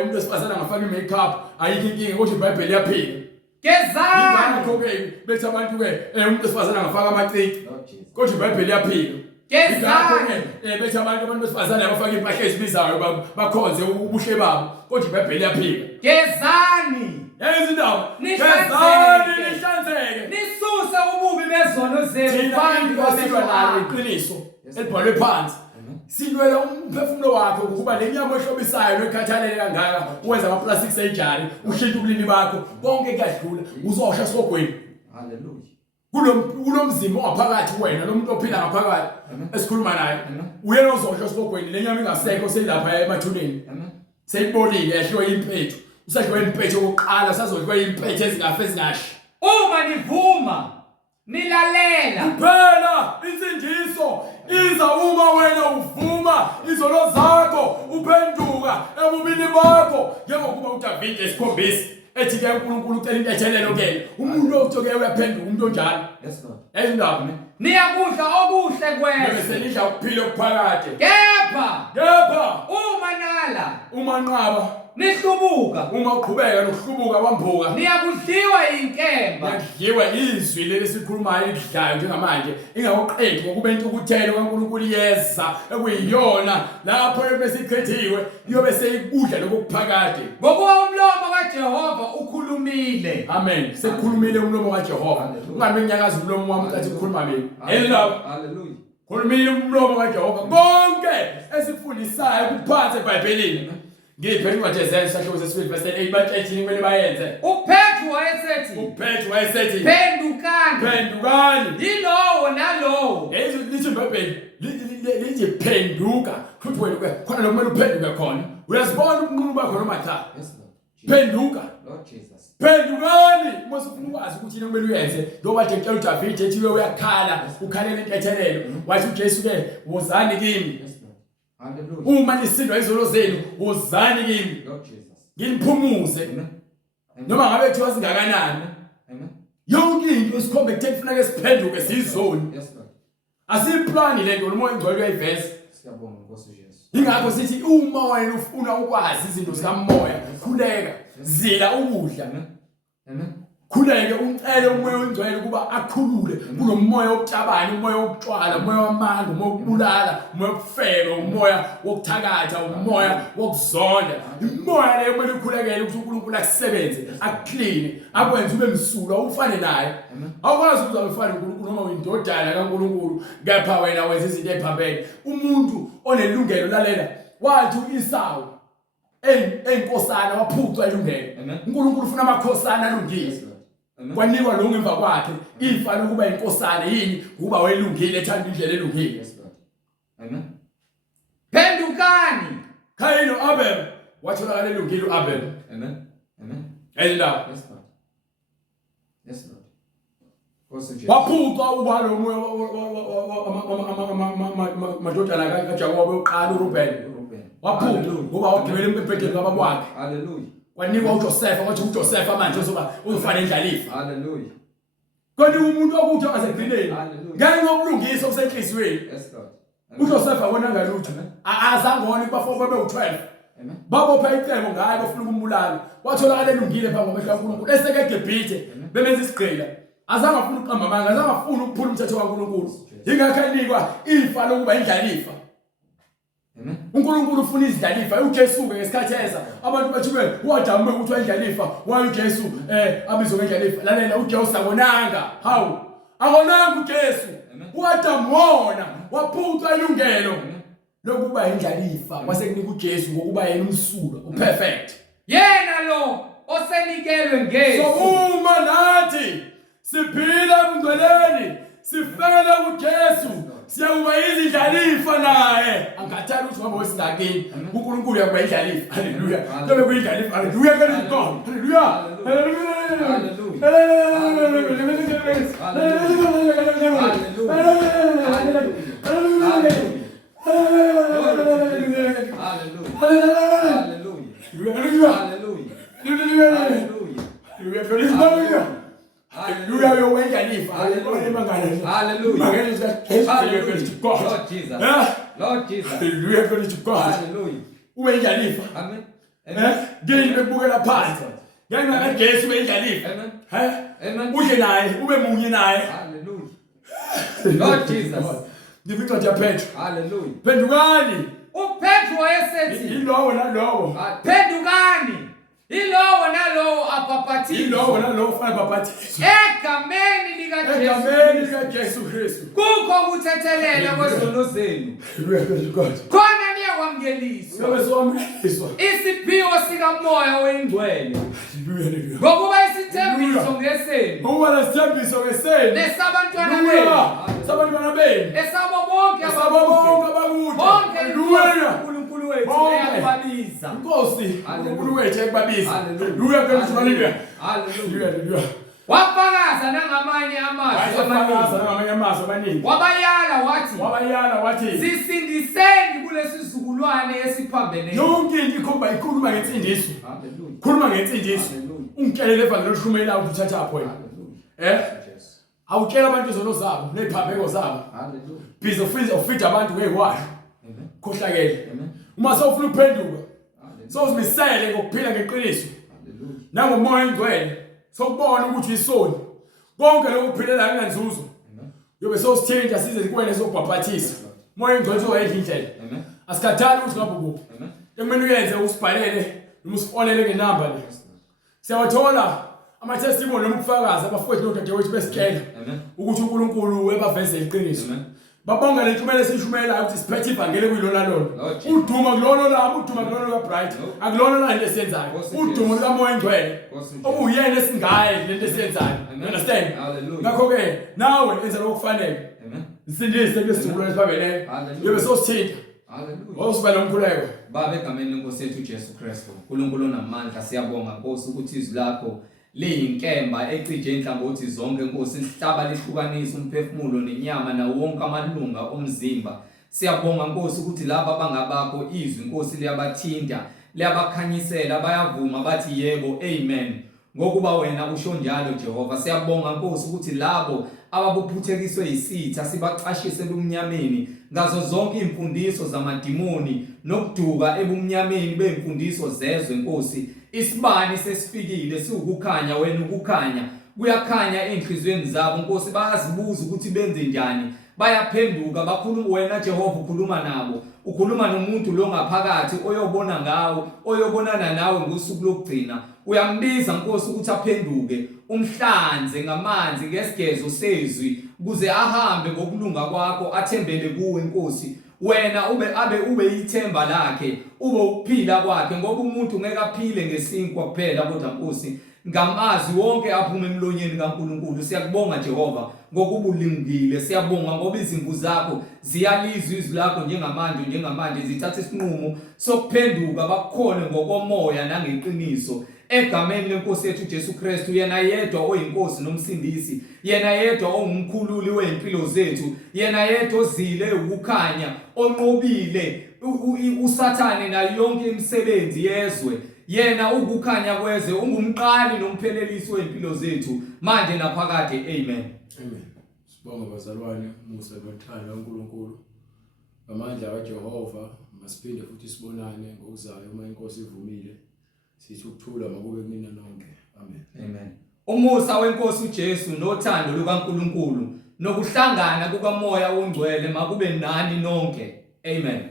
umuntu osifazana angafaka imakeup ayikho inkinga kodwa iBhayibheli liyaphika. Gezani. Ingakho ke bethi abantu ke umuntu osifazana angafaka amacici kodwa iBhayibheli liyaphika. Gezani. Bethi abantu besifazane abafaka impahla ezibizayo bakhonze ubuhle babo kodwa iBhayibheli liyaphika. Gezani. Ezindaba Nihlanzeke. nihlanzeke. Nisuse ububi bezono zenu phambi kwasilwa nalo kwabezwana. iqiniso elibhalwe phansi. Silwela umphefumulo wakho ukuba lenyama ehlobisayo nekhathalele kangaka uwenza ama-plastic surgery ushintshe ubulili bakho konke kuyadlula uzosha sogweni. Hallelujah. kulomzimo waphakathi wena lo muntu ophila ngaphakathi esikhuluma naye uyena ozodla esibogweni lenyama ingasekho selapha emathuneni seyibonile ehlwe impethu usadliwe impethu oqala sazodliwe impethu ezingafe ezingashi uma nivuma nilalela kuphela insindiso iza uma wena uvuma izono zakho uphenduka ebubini bakho njengokuba uDavid esikhombisa ethi ke uNkulunkulu ucela into ethelelo ke umuntu othoke uyaphenduka umuntu onjalo yes Lord endaba niyakudla okuhle kwethu bese nidla ukuphila okuphakade kepha uma nala umanqaba nihlubuka uma uqhubeka nokuhlubuka kwambuka niyakudliwa inkemba yakudliwa izwi lesikhulumayo elidlayo njengamanje ingawoqedi ngokuba intukuthelo kaNkulunkulu yeza ekuyiyona lapho ebesikhethiwe iyobe seyikudla lokuphakade ngokuba umlomo kaJehova ukhulumile amen sekukhulumile umlomo kaJehova ungabe nyakaza umlomo wami kathi ukhuluma mina haleluya khulumile umlomo kaJehova konke esifundisayo kuphansi eBhayibhelini ngiphe incwadi yezenzo sakho sesibili verse 8 bathethini kumele bayenze uPetru wayesethi pendukani yilowo nalowo lithi iBhayibheli lithi phenduka futhi wena khona lo kumele uphenduke khona uyazibona uNkulunkulu bakho noma cha phenduka Lord Jesus phendukani mase ufuna ukwazi ukuthi yini kumele uyenze ngoba utshela uDavid ethi wewe uyakhala ukhalela intethelelo wathi uJesu ke wozani kimi haleluya uma nisindwa izolo zenu wozani kimi Lord Jesus nginiphumuze noma ngabe thiwa singakanani yonke into esikhombe kutheni kufanele siphenduke sizoni yes Lord asiplani lento umoya engcwele uyayiveza siyabonga Nkosi Jesu ingakho sithi uma wena ufuna ukwazi izinto zikamoya khuleka zila ukudla khuleke ucele umoya ongcwele kuba akhulule kunomoya wokucabana umoya wokutshwala umoya wamanga umoya wokubulala umoya wokufeba umoya wokuthakatha umoya wokuzonda umoya leyo kumele ukhulekele ukuthi uNkulunkulu akusebenze akukline akwenze ube msulwa ufane naye awukwazi ukuthi awufane uNkulunkulu noma uyindodana kaNkulunkulu kepha wena wenza izinto eziphambene umuntu onelungelo lalela wathi uIsawu enkosana waphucwa ilungelo uNkulunkulu ufuna amakhosana alungile kwanikwa lo ngemva kwakhe ifa lokuba inkosana yini kuba welungile ethanda indlela elungile yes Lord amen pendukani Kayini Abel watholakala elungile uAbel amen elila yes Lord Nkosi Jesu waphucwa uba lo moya madodana kaJakobe uqala uRuben waphucwa ngoba wagibela empetheni kabakwakhe haleluya kwanikwa uJoseph wathi uJoseph manje uzoba ufana endlalifa haleluya kodwa umuntu okuthi angasegcineni ngeke ngobulungisa osenhlizweni yes Lord uJoseph abona ngalutho azangona kubafoko bebe12 babopha icebo ngaye bafuna ukumbulala watholakala elungile phambi kwamehlo kaNkulunkulu eseke eGibhithe bemenza isigqila azange afuna uqamba amanga azange afuna ukuphula umthetho kaNkulunkulu ingakho enikwa ifa lokuba indlalifa uNkulunkulu ufuna izidlalifa uJesu ke ngesikhathi eza abantu bathi wadamme ukuthi wayindlalifa waye uJesu abizwe ngendlalifa lalela uJesu akonanga hawu akonanga uJesu wadamona waphucwa ilungelo lokuba indlalifa wasekunika uJesu ngokuba yena umsulwa uperfect yena lo osenikelwe ngezi so uma nathi siphila ebungcweleni sifele uJesu siyakuba izidlalifa naye angathanda ukuthi ngoba wesingakini uNkulunkulu uyakuba indlalifa haleluya kube kuyindlalifa haleluya haleluya haleluya yo wendlalifa Lord Jesus haleluya glory to God hallelujah wendlalifa amen ngeke bebukela phansi ngenxa kaJesu wendlalifa amen udle naye ube munye naye hallelujah Lord Jesus ngicela ya Petru hallelujah pendukani uPetru wayesethi yilowo nalowo pendukani yilowo nalowo abhaphathizwe yilowo nalowo ufana babhathizwe egameni likaJesu Kristu kukho ukuthethelela kwezono zenu haleluya God khona niyakwamukela wamukeliswa uyobe sowamukeliswa isiphiwo sikamoya oyingcwele haleluya ngokuba isithembiso ngesenu ngoba lesithembiso ngesenu nesabantwana benu sabantwana benu esabo bonke abakude haleluya uNkulunkulu wethu Bonke. uyakubabiza inkosi Hallelujah. uNkulunkulu wethu ekubabiza Hallelujah. haleluya Hallelujah. haleluya wafakaza nangamanye amazwi wayefakaza amaningi ngamanye amazwi amaningi wabayala wathi zisindiseni kulesi sizukulwane esiphambeneyo yonke into ikhuluma ngensindiso haleluya khuluma ngensindiso Hallelujah. ungitshelele evangeli oshumela ukuthi uthatha point Yes. awutshela abantu izono zabo neziphambeko zabo Hallelujah. bize ufida abantu ngeyihwasho Amen. khohlakele Amen. uma sewufuna ukuphenduka Hallelujah. sowuzimisele ngokuphila ngeqiniso Hallelujah. nangomoya engcwele sokubona ukuthi isoni konke lokhu kuphilela kunanzuzo Amen. yobe sosithinta size kuwena sokubhabhathisa moya engcwele soyedla indlela Amen. asikhathali ukuthi ngabe ukuphi Amen. ekumele uyenze usibhalele noma usifonele ngenamba le siyawathola ama-testimony noma ubufakazi abafowethu nodadewethu besikela Amen. ukuthi uNkulunkulu webavezela iqiniso Amen. babonga le ntshumayelo esishumelayo ukuthi siphethe ivangeli kuyilona lona Lord Jesus. uduma kulona la uduma kulona lukaBright akulona la into esiyenzayo Nkosi uduma Jesu. lukamoya engcwele Nkosi Jesu. obuyena esingaye lento esiyenzayo Amen. you understand Hallelujah. ngakho ke nawe enza lokho kufanele Amen. isindise kulesizukulwane esibabeleyo Hallelujah. yobe sosithinta Hallelujah. osiba nomkhuleko Baba egameni lenkosi yethu Jesu Kristu, uNkulunkulu onamandla siyabonga Nkosi ukuthi izwi lakho liyinkemba ecije inhlangothi zonke Nkosi lihlaba lihlukanisa umphefumulo nenyama nawo wonke amalunga omzimba. Siyabonga Nkosi ukuthi laba abangabakho izwi Nkosi liyabathinta, liyabakhanyisela bayavuma bathi yebo amen. Ngokuba wena usho njalo Jehova, siyabonga Nkosi ukuthi labo ababuphuthekiswe isitha sibaqashise ebumnyameni ngazo zonke imfundiso zamadimoni nokuduka ebumnyameni beimfundiso zezwe Nkosi. Isibani sesifikile siwukukhanya wena ukukhanya kuyakhanya enhlizweni zabo Nkosi, bayazibuza ukuthi benze njani, bayaphenduka bakhuluma wena Jehova ukhuluma nabo, ukhuluma nomuntu lo ngaphakathi oyobona ngawo oyobonana nawe ngosuku lokugcina. Uyambiza Nkosi ukuthi aphenduke umhlanze ngamanzi ngesigezo sezwi kuze ahambe ngokulunga kwakho athembele kuwe Nkosi. Wena ube ithemba lakhe, ube ukuphila kwakhe ngoba umuntu ngeke aphile ngesinkwa kuphela kodwa Nkosi ngamazwi wonke aphuma emlonyeni kaNkulunkulu. Siyakubonga Jehova ngokuba ulungile, siyabonga ngoba izimvu zakho ziyalizwa izwi lakho njengamanje zithatha isinqumo sokuphenduka bakukhole ngokomoya nangeqiniso. Egameni lenkosi yethu Jesu Kristu, yena yedwa oyinkosi nomsindisi, yena yedwa ongumkhululi weimpilo zethu, yena yedwa ozile ukukhanya, onqobile usathane nayo yonke imisebenzi yezwe. Yena ukukhanya kwezwe, ungumqali nomphelelisi weimpilo zethu manje naphakade. Amen. Amen. Sibonga bazalwane, umusa nothando kaNkulunkulu. Ngamandla kaJehova masiphinde futhi sibonane ngokuzayo uma inkosi ivumile. Sithi ukuthula makube kunina nonke. Amen. Amen. Umusa wenkosi uJesu nothando lukaNkulunkulu nokuhlangana kukamoya ongcwele makube nani nonke. Amen.